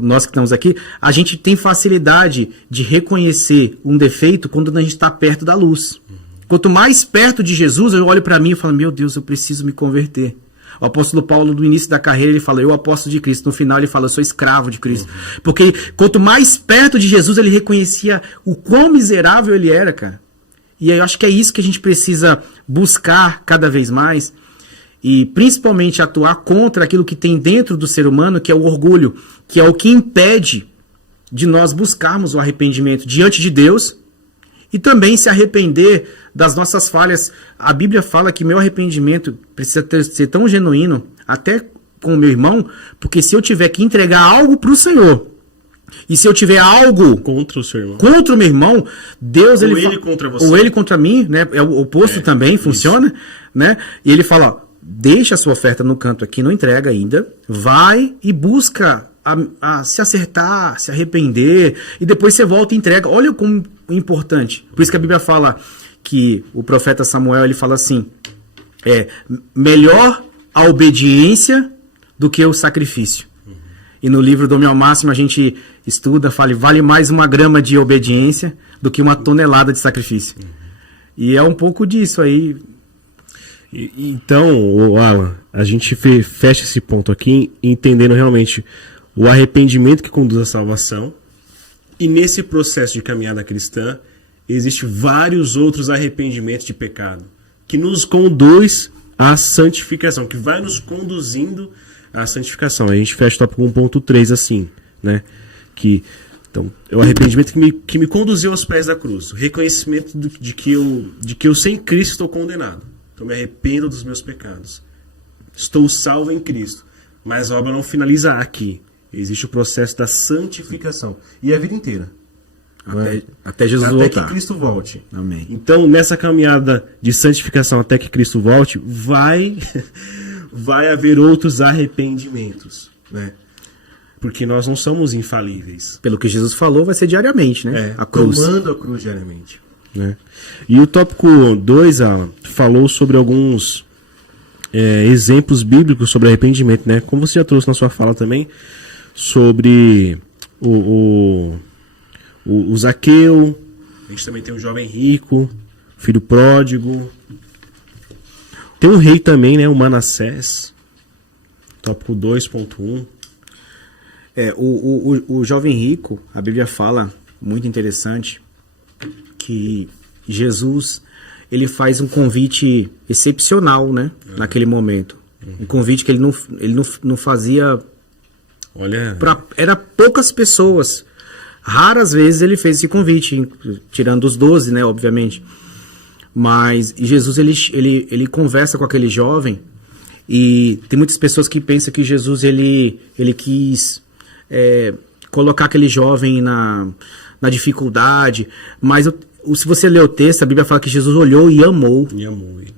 nós que estamos aqui, a gente tem facilidade de reconhecer um defeito quando a gente está perto da luz. Quanto mais perto de Jesus, eu olho para mim e falo, meu Deus, eu preciso me converter. O apóstolo Paulo, no início da carreira, ele fala, eu apóstolo de Cristo. No final, ele fala, eu sou escravo de Cristo. Porque quanto mais perto de Jesus, ele reconhecia o quão miserável ele era, cara. E aí eu acho que é isso que a gente precisa buscar cada vez mais. E principalmente atuar contra aquilo que tem dentro do ser humano, que é o orgulho, que é o que impede de nós buscarmos o arrependimento diante de Deus e também se arrepender das nossas falhas. A Bíblia fala que meu arrependimento precisa ser tão genuíno, até com o meu irmão, porque se eu tiver que entregar algo para o Senhor, e se eu tiver algo contra o meu irmão, Deus... ele contra você. Ou ele contra mim, né? É o oposto também, funciona, né? E ele fala, ó, deixa a sua oferta no canto aqui, não entrega ainda, vai e busca a se acertar, se arrepender, e depois você volta e entrega. Olha como importante. Por isso que a Bíblia fala que o profeta Samuel, ele fala assim, melhor a obediência do que o sacrifício. E no livro Dome ao Máximo a gente estuda, fala, vale mais 1 grama de obediência do que 1 tonelada de sacrifício. E é um pouco disso aí. Então, Alan, a gente fecha esse ponto aqui entendendo realmente o arrependimento que conduz à salvação, e nesse processo de caminhada cristã existem vários outros arrependimentos de pecado que nos conduz à santificação, que vai nos conduzindo à santificação. A gente fecha o tópico 1.3 assim, né? Então, é o arrependimento que me conduziu aos pés da cruz, o reconhecimento de que eu sem Cristo estou condenado. Eu me arrependo dos meus pecados. Estou salvo em Cristo. Mas a obra não finaliza aqui. Existe o processo da santificação. E a vida inteira. Até Jesus voltar. Até que Cristo volte. Amém. Então, nessa caminhada de santificação até que Cristo volte, vai vai haver outros arrependimentos, né? Porque nós não somos infalíveis. Pelo que Jesus falou, vai ser diariamente, né? A cruz. Tomando a cruz diariamente. Né? E o tópico 2, Alan, falou sobre alguns exemplos bíblicos sobre arrependimento, né? Como você já trouxe na sua fala também, sobre o Zaqueu, a gente também tem o jovem rico, filho pródigo. Tem um rei também, né? O Manassés. Tópico 2.1. O jovem rico, a Bíblia fala, muito interessante, que Jesus, ele faz um convite excepcional, né? Naquele momento. Um convite que ele não fazia... Olha... Era poucas pessoas. Raras vezes ele fez esse convite, tirando os 12, né? Obviamente. Mas Jesus, ele conversa com aquele jovem, e tem muitas pessoas que pensam que Jesus, ele quis colocar aquele jovem na dificuldade, mas se você ler o texto, a Bíblia fala que Jesus olhou e amou. E amou ele.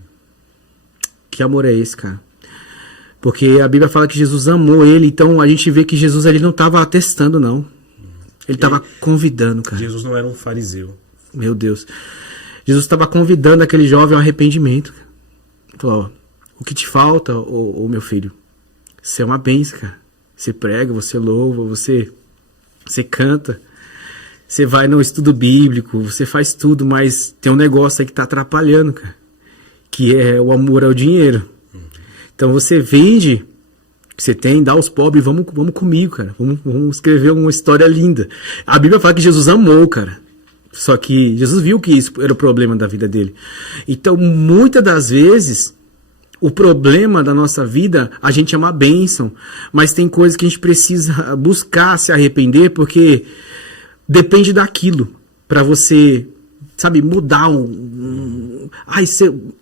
Que amor é esse, cara? Porque a Bíblia fala que Jesus amou ele, então a gente vê que Jesus, ele não estava atestando, não. Ele estava convidando, cara. Jesus não era um fariseu. Meu Deus. Jesus estava convidando aquele jovem ao arrependimento. Falou, o que te falta, ô meu filho? Você é uma bênção, cara. Você prega, você louva, você canta, você vai no estudo bíblico, você faz tudo, mas tem um negócio aí que tá atrapalhando, cara. Que é o amor ao dinheiro. Então você vende o que você tem, dá aos pobres, vamos comigo, cara. Vamos escrever uma história linda. A Bíblia fala que Jesus amou, cara. Só que Jesus viu que isso era o problema da vida dele. Então, muitas das vezes, o problema da nossa vida, a gente é uma bênção. Mas tem coisas que a gente precisa buscar se arrepender, porque depende daquilo. Para você, sabe, mudar.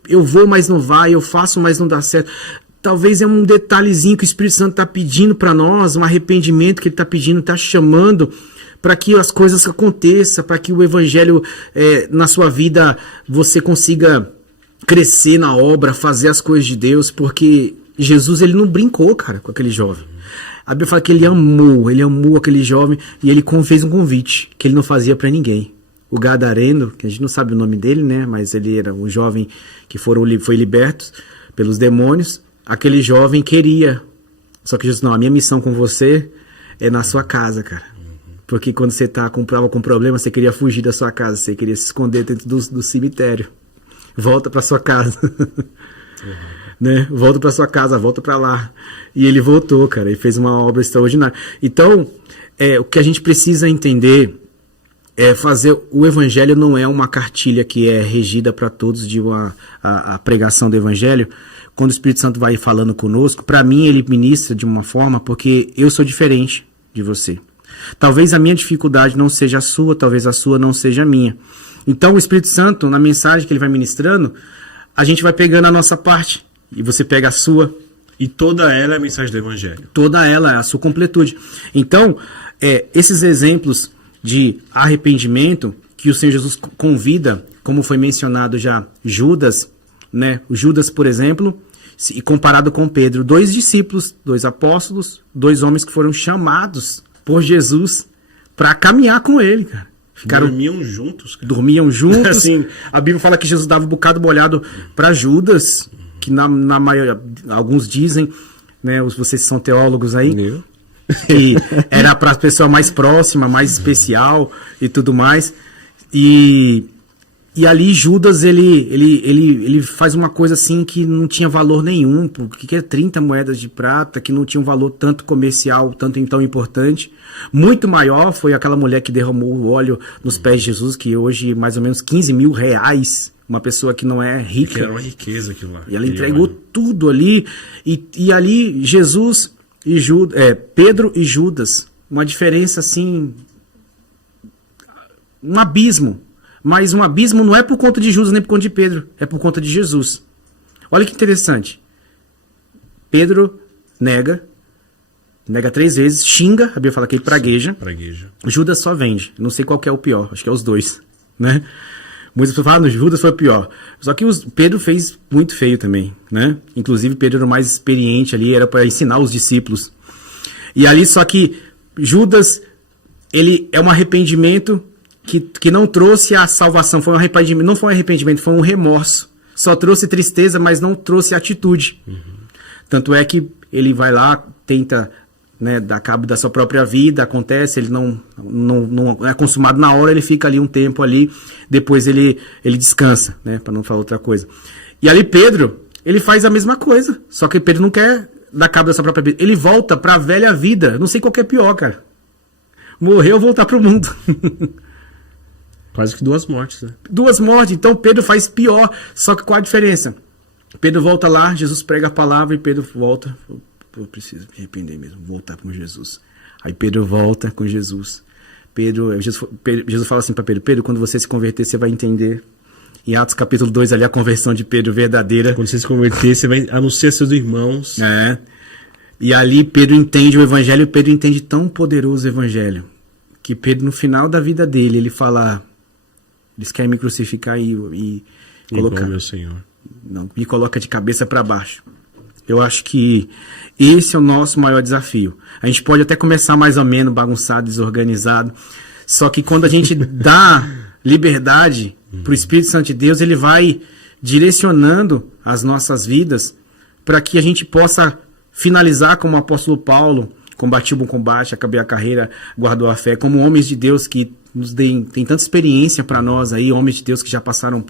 Eu vou, mas não vai. Eu faço, mas não dá certo. Talvez é um detalhezinho que o Espírito Santo está pedindo para nós, um arrependimento que ele está pedindo, está chamando, para que as coisas aconteçam, para que o Evangelho na sua vida você consiga crescer na obra, fazer as coisas de Deus, porque Jesus, ele não brincou, cara, com aquele jovem. A Bíblia fala que ele amou aquele jovem, e ele fez um convite que ele não fazia para ninguém. O Gadareno, que a gente não sabe o nome dele, né, mas ele era um jovem que foi liberto pelos demônios. Aquele jovem queria, só que Jesus, não, a minha missão com você é na sua casa, cara. Porque quando você estava com problema, você queria fugir da sua casa, você queria se esconder dentro do cemitério. Volta para sua casa. Né? Volta para sua casa, volta para lá. E ele voltou, cara, ele fez uma obra extraordinária. Então, o que a gente precisa entender é fazer... O Evangelho não é uma cartilha que é regida para todos de a pregação do Evangelho. Quando o Espírito Santo vai falando conosco, para mim ele ministra de uma forma, porque eu sou diferente de você. Talvez a minha dificuldade não seja a sua, talvez a sua não seja a minha. Então o Espírito Santo, na mensagem que ele vai ministrando, a gente vai pegando a nossa parte, e você pega a sua. E toda ela é a mensagem do Evangelho. Toda ela é a sua completude. Então, esses exemplos de arrependimento que o Senhor Jesus convida, como foi mencionado já, Judas, né? O Judas, por exemplo, e comparado com Pedro, 2 discípulos, 2 apóstolos, 2 homens que foram chamados por Jesus para caminhar com ele, cara. Dormiam juntos, cara. Dormiam juntos. Assim, a Bíblia fala que Jesus dava um bocado molhado para Judas, que na maioria, alguns dizem, né, vocês são teólogos aí, que era para a pessoa mais próxima, mais especial e tudo mais. E ali Judas, ele faz uma coisa assim que não tinha valor nenhum, porque é 30 moedas de prata, que não tinha um valor tanto comercial, tanto tão importante. Muito maior foi aquela mulher que derramou o óleo nos pés de Jesus, que hoje mais ou menos 15 mil reais, uma pessoa que não é rica. Que era uma riqueza aquilo lá. E ela entregou tudo ali, e ali Jesus e Pedro e Judas, uma diferença assim, um abismo. Mas um abismo não é por conta de Judas nem por conta de Pedro, é por conta de Jesus. Olha que interessante. Pedro nega 3 vezes, xinga, a Bíblia fala que ele pragueja. Pragueja. Judas só vende. Não sei qual que é o pior, acho que é os 2, né? Muitas pessoas falam, Judas foi o pior. Só que Pedro fez muito feio também, né? Inclusive, Pedro era o mais experiente ali, era para ensinar os discípulos. E ali, só que Judas, ele é um arrependimento que não trouxe a salvação. Foi um arrependimento, não foi um arrependimento, foi um remorso. Só trouxe tristeza, mas não trouxe atitude. Tanto é que ele vai lá, tenta, né, dar cabo da sua própria vida, acontece, ele não é consumado na hora, ele fica ali um tempo ali, depois ele descansa, né, para não falar outra coisa. E ali Pedro, ele faz a mesma coisa, só que Pedro não quer dar cabo da sua própria vida, ele volta para a velha vida, não sei qual que é pior, cara. Morrer ou voltar para o mundo. Quase que 2 mortes, né? 2 mortes, então Pedro faz pior, só que qual a diferença? Pedro volta lá, Jesus prega a palavra e Pedro volta, pô, preciso me arrepender mesmo, voltar com Jesus. Aí Pedro volta com Jesus. Jesus fala assim para Pedro, Pedro, quando você se converter, você vai entender. Em Atos capítulo 2, ali a conversão de Pedro verdadeira. Quando você se converter, você vai anunciar seus irmãos. E ali Pedro entende o evangelho, Pedro entende tão poderoso o evangelho, que Pedro, no final da vida dele, ele fala, eles querem me crucificar e colocar... meu Senhor. Não, me coloca de cabeça para baixo. Eu acho que esse é o nosso maior desafio. A gente pode até começar mais ou menos bagunçado, desorganizado, só que quando a gente dá liberdade para o Espírito Santo de Deus, ele vai direcionando as nossas vidas para que a gente possa finalizar como o apóstolo Paulo, combati o bom combate, acabei a carreira, guardou a fé, como homens de Deus que nos tem tanta experiência para nós aí, homens de Deus que já passaram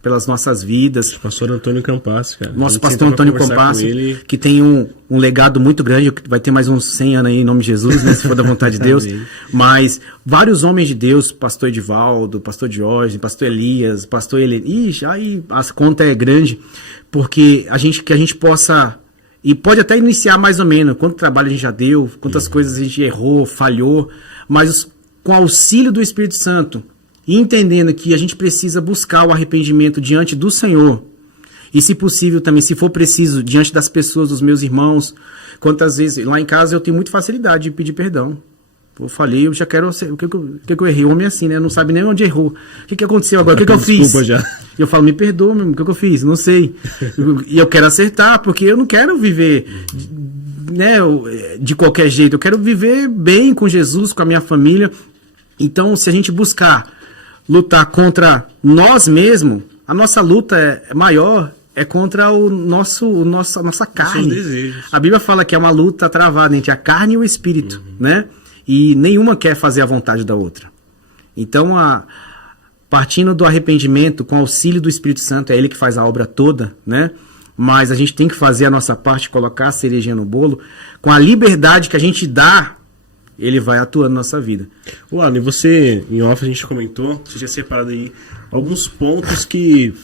pelas nossas vidas. Pastor Antônio Campassi, cara. Nosso pastor Antônio Campassi, que tem um legado muito grande, vai ter mais uns 100 anos aí em nome de Jesus, né, se for da vontade de Deus. Mas vários homens de Deus, pastor Edivaldo, pastor Diógenes, pastor Elias, pastor Helene, aí a conta é grande, porque que a gente possa, e pode até iniciar mais ou menos, quanto trabalho a gente já deu, quantas coisas a gente errou, falhou, mas com auxílio do Espírito Santo, e entendendo que a gente precisa buscar o arrependimento diante do Senhor. E se possível também, se for preciso, diante das pessoas, dos meus irmãos. Quantas vezes, lá em casa eu tenho muita facilidade de pedir perdão. Eu falei, eu já quero... O que eu errei? O homem é assim, né? Não sabe nem onde errou. O que aconteceu agora? O que eu fiz? Desculpa já. Eu falo, me perdoa, meu, o que eu fiz? Não sei. E eu quero acertar, porque eu não quero viver, né, de qualquer jeito. Eu quero viver bem com Jesus, com a minha família. Então, se a gente buscar lutar contra nós mesmos, a nossa luta é maior, é contra a nossa carne. A Bíblia fala que é uma luta travada entre a carne e o espírito, né? E nenhuma quer fazer a vontade da outra. Então, partindo do arrependimento, com auxílio do Espírito Santo, é ele que faz a obra toda, né? Mas a gente tem que fazer a nossa parte, colocar a cerejinha no bolo, com a liberdade que a gente dá, ele vai atuando na nossa vida. Alan, e você, em off, a gente comentou, você tinha separado aí alguns pontos que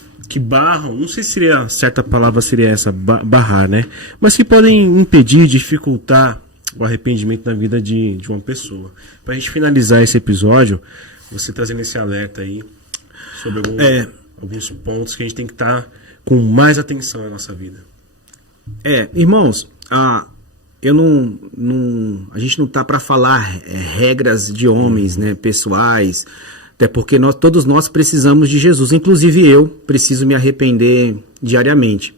barram, não sei se seria, certa palavra seria essa, barrar, né? Mas que podem impedir, dificultar o arrependimento na vida de uma pessoa. Pra gente finalizar esse episódio, você trazendo esse alerta aí sobre alguns pontos que a gente tem que estar com mais atenção na nossa vida. Irmãos, a gente não tá para falar regras de homens, né, pessoais, até porque todos nós precisamos de Jesus, inclusive eu preciso me arrepender diariamente.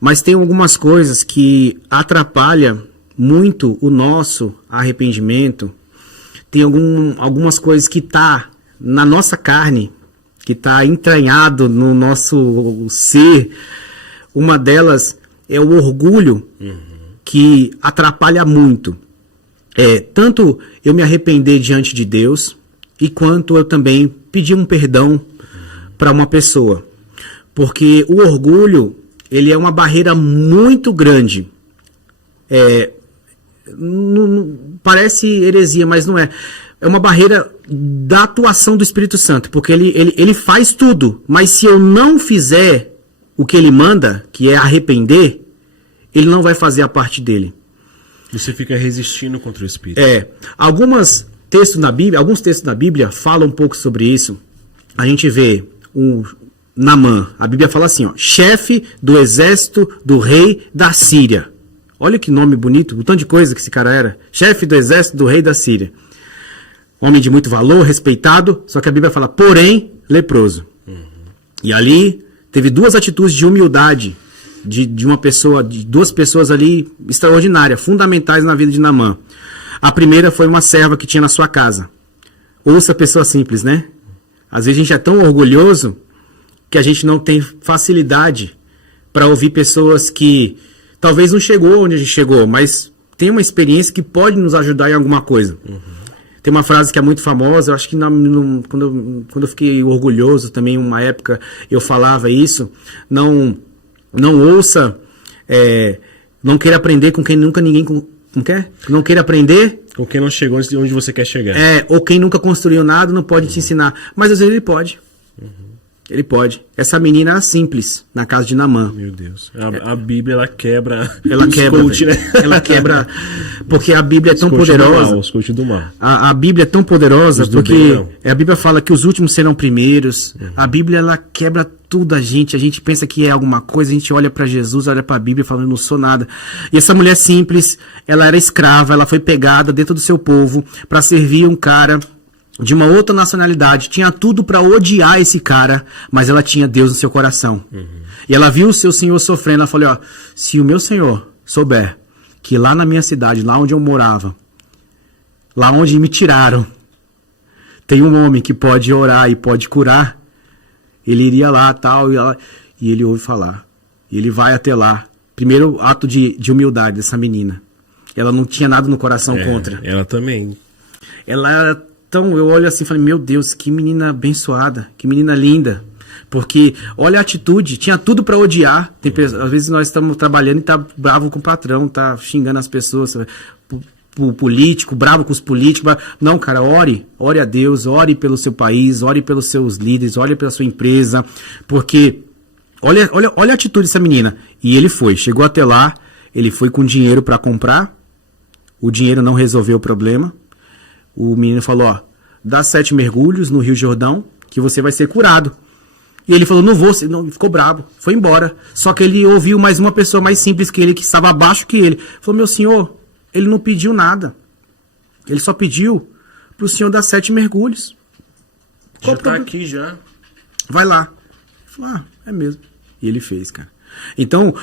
Mas tem algumas coisas que atrapalham muito o nosso arrependimento. Tem algumas coisas que tá na nossa carne, que tá entranhado no nosso ser. Uma delas é o orgulho, que atrapalha muito. Tanto eu me arrepender diante de Deus, e quanto eu também pedir um perdão para uma pessoa. Porque o orgulho, ele é uma barreira muito grande. Parece heresia, mas não é. É uma barreira da atuação do Espírito Santo, porque ele faz tudo, mas se eu não fizer o que ele manda, que é arrepender, ele não vai fazer a parte dele. Você fica resistindo contra o Espírito. Alguns textos na Bíblia falam um pouco sobre isso. A gente vê o Naamã. A Bíblia fala assim, chefe do exército do rei da Síria. Olha que nome bonito, o tanto de coisa que esse cara era. Chefe do exército do rei da Síria. homem de muito valor, respeitado, só que a Bíblia fala, porém, leproso. E ali teve duas atitudes de humildade de uma pessoa, de duas pessoas ali extraordinárias, fundamentais na vida de Naamã. A primeira foi uma serva que tinha na sua casa. Ouça pessoa simples, né? Às vezes a gente é tão orgulhoso que a gente não tem facilidade para ouvir pessoas que talvez não chegou onde a gente chegou, mas tem uma experiência que pode nos ajudar em alguma coisa. Tem uma frase que é muito famosa, eu acho que quando eu fiquei orgulhoso também, uma época eu falava isso, não ouça, não queira aprender com quem nunca ninguém... Não quer? Não queira aprender... Com quem não chegou onde você quer chegar. Ou quem nunca construiu nada não pode te ensinar. Mas às vezes ele pode. Ele pode. Essa menina era simples na casa de Naamã. Meu Deus. A Bíblia, ela quebra. Ela quebra. Né? Ela quebra. Porque a Bíblia é tão poderosa. Os coaches do mal. A Bíblia é tão poderosa porque a Bíblia fala que os últimos serão primeiros. A Bíblia, ela quebra tudo a gente. A gente pensa que é alguma coisa. A gente olha para Jesus, olha para a Bíblia e fala, eu não sou nada. E essa mulher simples, ela era escrava. Ela foi pegada dentro do seu povo para servir um cara de uma outra nacionalidade, tinha tudo para odiar esse cara, mas ela tinha Deus no seu coração. E ela viu o seu senhor sofrendo, ela falou, ó, se o meu senhor souber que lá na minha cidade, lá onde eu morava, lá onde me tiraram, tem um homem que pode orar e pode curar, ele iria lá tal, e ele ouve falar, e ele vai até lá. Primeiro ato de humildade dessa menina. Ela não tinha nada no coração contra. Ela também. Ela era... Então eu olho assim e falei, meu Deus, que menina abençoada, que menina linda. Porque olha a atitude, tinha tudo para odiar. Às vezes nós estamos trabalhando e tá bravo com o patrão, tá xingando as pessoas, o político, bravo com os políticos. Não, cara, ore a Deus, ore pelo seu país, ore pelos seus líderes, ore pela sua empresa. Porque olha a atitude dessa menina. E ele chegou até lá, ele foi com dinheiro para comprar, o dinheiro não resolveu o problema. O menino falou, ó, dá 7 mergulhos no Rio Jordão, que você vai ser curado. E ele falou, não vou, não, ficou bravo, foi embora. Só que ele ouviu mais uma pessoa mais simples que ele, que estava abaixo que ele. Falou, meu senhor, ele não pediu nada. Ele só pediu para o senhor dar 7 mergulhos. Já tá aqui já. Vai lá. Ele falou, é mesmo. E ele fez, cara. Então,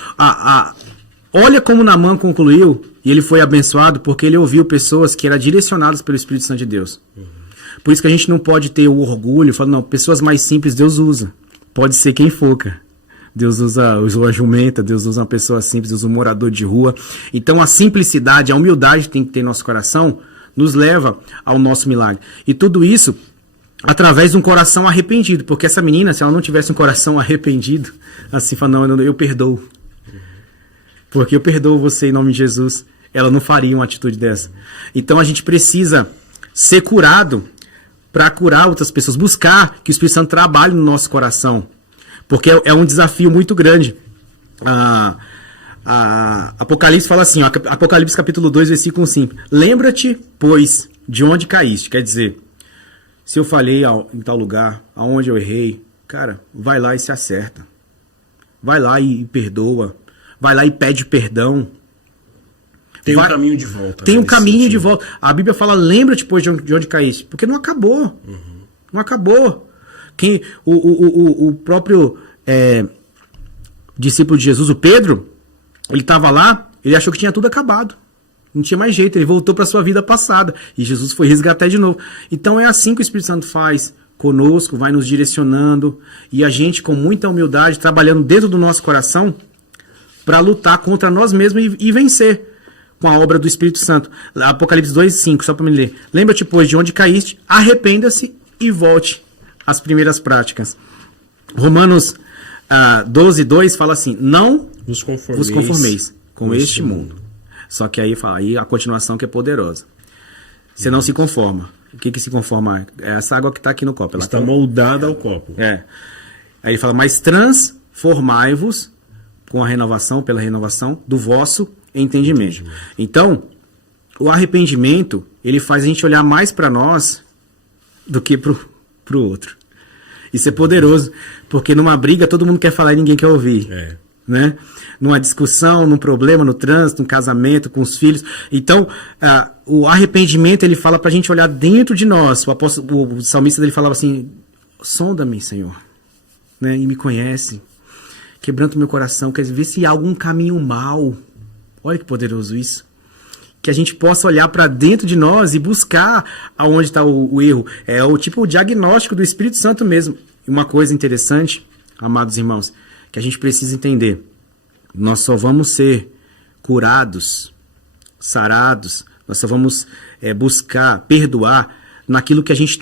olha como Naamã concluiu, e ele foi abençoado porque ele ouviu pessoas que eram direcionadas pelo Espírito Santo de Deus. Por isso que a gente não pode ter o orgulho, falando, não, pessoas mais simples Deus usa. Pode ser quem for, cara. Deus usou a jumenta, Deus usa uma pessoa simples, usa um morador de rua. Então a simplicidade, a humildade que tem que ter em nosso coração, nos leva ao nosso milagre. E tudo isso através de um coração arrependido. Porque essa menina, se ela não tivesse um coração arrependido, assim, fala, não, eu perdoo. Porque eu perdoo você em nome de Jesus. Ela não faria uma atitude dessa. Então a gente precisa ser curado para curar outras pessoas. Buscar que o Espírito Santo trabalhe no nosso coração. Porque é um desafio muito grande. Apocalipse fala assim, ó, Apocalipse capítulo 2, versículo 5. Lembra-te, pois, de onde caíste. Quer dizer, se eu falhei em tal lugar, aonde eu errei, cara, vai lá e se acerta. Vai lá e perdoa. Vai lá e pede perdão. Tem um caminho de volta. Tem um caminho de volta. A Bíblia fala, lembra-te, pois, de onde caíste. Porque não acabou. Não acabou. O próprio discípulo de Jesus, o Pedro, ele estava lá, ele achou que tinha tudo acabado. Não tinha mais jeito, ele voltou para a sua vida passada. E Jesus foi resgatar de novo. Então é assim que o Espírito Santo faz conosco, vai nos direcionando. E a gente, com muita humildade, trabalhando dentro do nosso coração, para lutar contra nós mesmos e vencer com a obra do Espírito Santo. Apocalipse 2:5, só para me ler. Lembra-te, pois, de onde caíste, arrependa-se e volte às primeiras práticas. Romanos 12:2 fala assim, não vos conformeis com este mundo. Só que aí fala, aí a continuação que é poderosa. Você não se conforma. O que se conforma? É essa água que está aqui no copo. Ela está moldada ao copo. Aí ele fala, mas transformai-vos pela renovação do vosso entendimento. Então, o arrependimento, ele faz a gente olhar mais para nós do que pro outro. Isso é poderoso, porque numa briga todo mundo quer falar e ninguém quer ouvir. né? Numa discussão, num problema, no trânsito, no casamento, com os filhos. Então, o arrependimento, ele fala pra gente olhar dentro de nós. O salmista dele falava assim, sonda-me, Senhor, né? E me conhece. Quebranta o meu coração, quer dizer, ver se há algum caminho mau. Olha que poderoso isso. Que a gente possa olhar para dentro de nós e buscar aonde está o erro. É o diagnóstico do Espírito Santo mesmo. E uma coisa interessante, amados irmãos, que a gente precisa entender. Nós só vamos ser curados, sarados, nós só vamos buscar, perdoar naquilo que a gente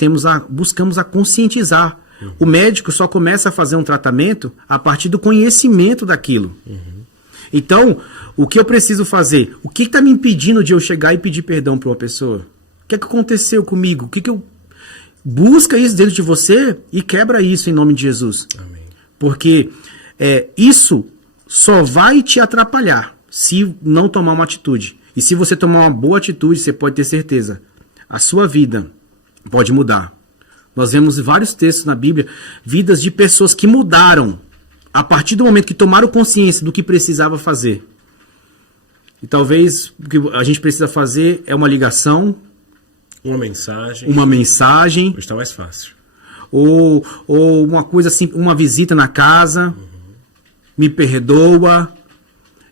buscamos a conscientizar. O médico só começa a fazer um tratamento a partir do conhecimento daquilo. Então, o que eu preciso fazer? O que está me impedindo de eu chegar e pedir perdão para uma pessoa? O que é que aconteceu comigo? O que eu... Busca isso dentro de você e quebra isso em nome de Jesus. Amém. Porque isso só vai te atrapalhar se não tomar uma atitude. E se você tomar uma boa atitude, você pode ter certeza, a sua vida pode mudar. Nós vemos vários textos na Bíblia, vidas de pessoas que mudaram a partir do momento que tomaram consciência do que precisava fazer. E talvez o que a gente precisa fazer é uma ligação, uma mensagem. Hoje está mais fácil. Ou uma coisa assim, uma visita na casa, me perdoa.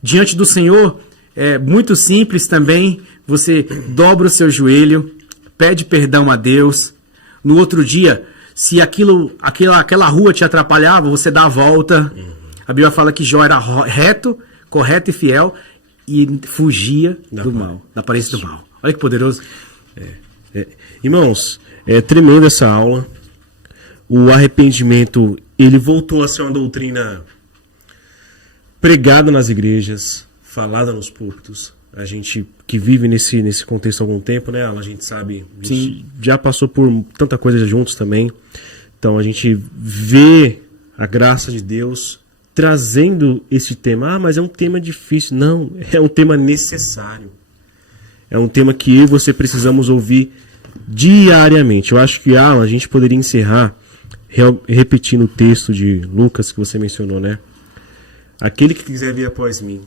Diante do Senhor, é muito simples também, você dobra o seu joelho, pede perdão a Deus. No outro dia, se aquela rua te atrapalhava, você dá a volta. A Bíblia fala que Jó era reto, correto e fiel e fugia do mal, da aparência do mal. Olha que poderoso. Irmãos, é tremenda essa aula. O arrependimento, ele voltou a ser uma doutrina pregada nas igrejas, falada nos púlpitos. A gente que vive nesse contexto há algum tempo, né? A gente sabe, a gente já passou por tanta coisa juntos também. Então a gente vê a graça de Deus trazendo esse tema. Mas é um tema difícil. Não, é um tema necessário. É um tema que eu e você precisamos ouvir diariamente. Eu acho que a gente poderia encerrar repetindo o texto de Lucas que você mencionou, né? Aquele que quiser vir após mim,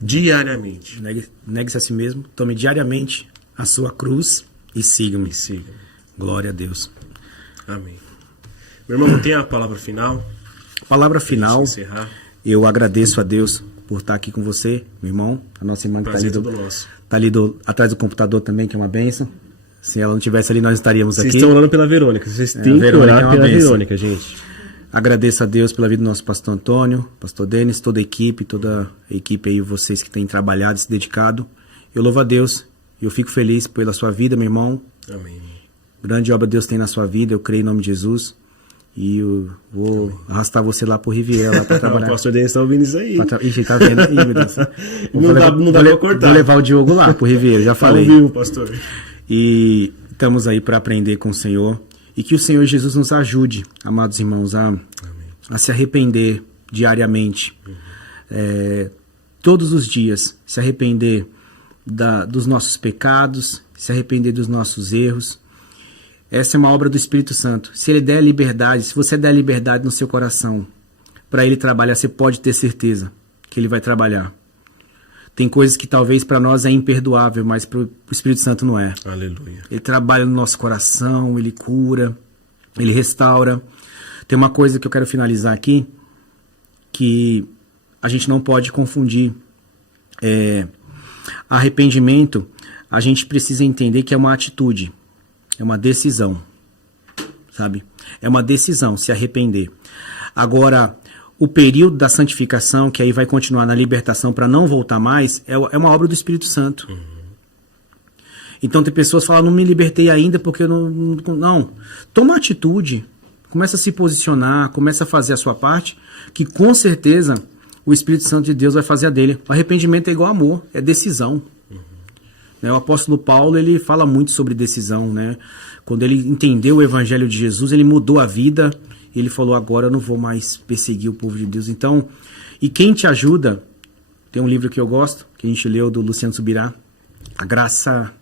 diariamente. Negue-se a si mesmo, tome diariamente a sua cruz e siga-me. Siga. Glória a Deus. Amém. Meu irmão, tem a palavra final? Palavra final. Encerrar. Eu agradeço a Deus por estar aqui com você, meu irmão. A nossa irmã que está ali atrás do computador também, que é uma bênção. Se ela não estivesse ali, nós estaríamos aqui. Vocês estão orando pela Verônica. Vocês têm que orar pela Verônica, gente. Agradeço a Deus pela vida do nosso pastor Antônio, pastor Denis, toda a equipe aí, vocês que têm trabalhado e se dedicado. Eu louvo a Deus, eu fico feliz pela sua vida, meu irmão. Amém. Grande obra Deus tem na sua vida, eu creio em nome de Jesus. E eu vou arrastar você lá pro Riviera lá para trabalhar. O pastor Denis está ouvindo isso aí. Ixi, tá vendo aí, meu Deus. Não dá pra cortar. Vou levar o Diogo lá pro Riviera, já falei. Tá ao vivo, pastor. E estamos aí para aprender com o Senhor. E que o Senhor Jesus nos ajude, amados irmãos, a se arrepender diariamente. Todos os dias, se arrepender dos nossos pecados, se arrepender dos nossos erros. Essa é uma obra do Espírito Santo. Se ele der liberdade, se você der liberdade no seu coração para ele trabalhar, você pode ter certeza que ele vai trabalhar. Tem coisas que talvez para nós é imperdoável, mas para o Espírito Santo não é. Aleluia. Ele trabalha no nosso coração, ele cura, ele restaura. Tem uma coisa que eu quero finalizar aqui, que a gente não pode confundir. Arrependimento, a gente precisa entender que é uma atitude, é uma decisão, sabe? É uma decisão se arrepender. Agora, o período da santificação, que aí vai continuar na libertação para não voltar mais, é uma obra do Espírito Santo. Então tem pessoas que falam, não me libertei ainda porque eu não. Toma atitude, começa a se posicionar, começa a fazer a sua parte, que com certeza o Espírito Santo de Deus vai fazer a dele. O arrependimento é igual amor, é decisão. Né? O apóstolo Paulo, ele fala muito sobre decisão, né? Quando ele entendeu o evangelho de Jesus, ele mudou a vida. Ele falou, agora eu não vou mais perseguir o povo de Deus. Então, e quem te ajuda, tem um livro que eu gosto, que a gente leu do Luciano Subirá, A Graça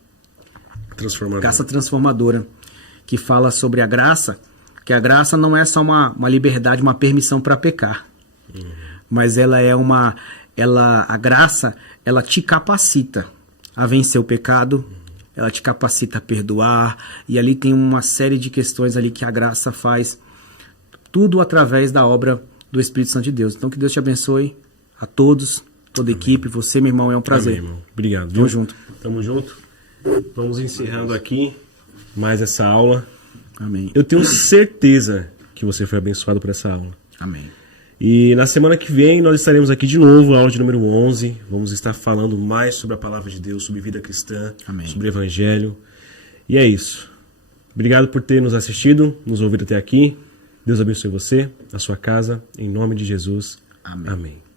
Transformadora, que fala sobre a graça, que a graça não é só uma liberdade, uma permissão para pecar, mas ela é a graça, ela te capacita a vencer o pecado, ela te capacita a perdoar, e ali tem uma série de questões ali que a graça faz, tudo através da obra do Espírito Santo de Deus. Então que Deus te abençoe a todos, toda a equipe, você, meu irmão, é um prazer. Amém, irmão. Obrigado. Tamo junto. Tamo junto. Vamos encerrando aqui mais essa aula. Amém. Eu tenho certeza que você foi abençoado por essa aula. Amém. E na semana que vem nós estaremos aqui de novo, a aula de número 11. Vamos estar falando mais sobre a palavra de Deus, sobre vida cristã, Amém. sobre evangelho. E é isso. Obrigado por ter nos assistido, nos ouvido até aqui. Deus abençoe você, a sua casa, em nome de Jesus. Amém. Amém.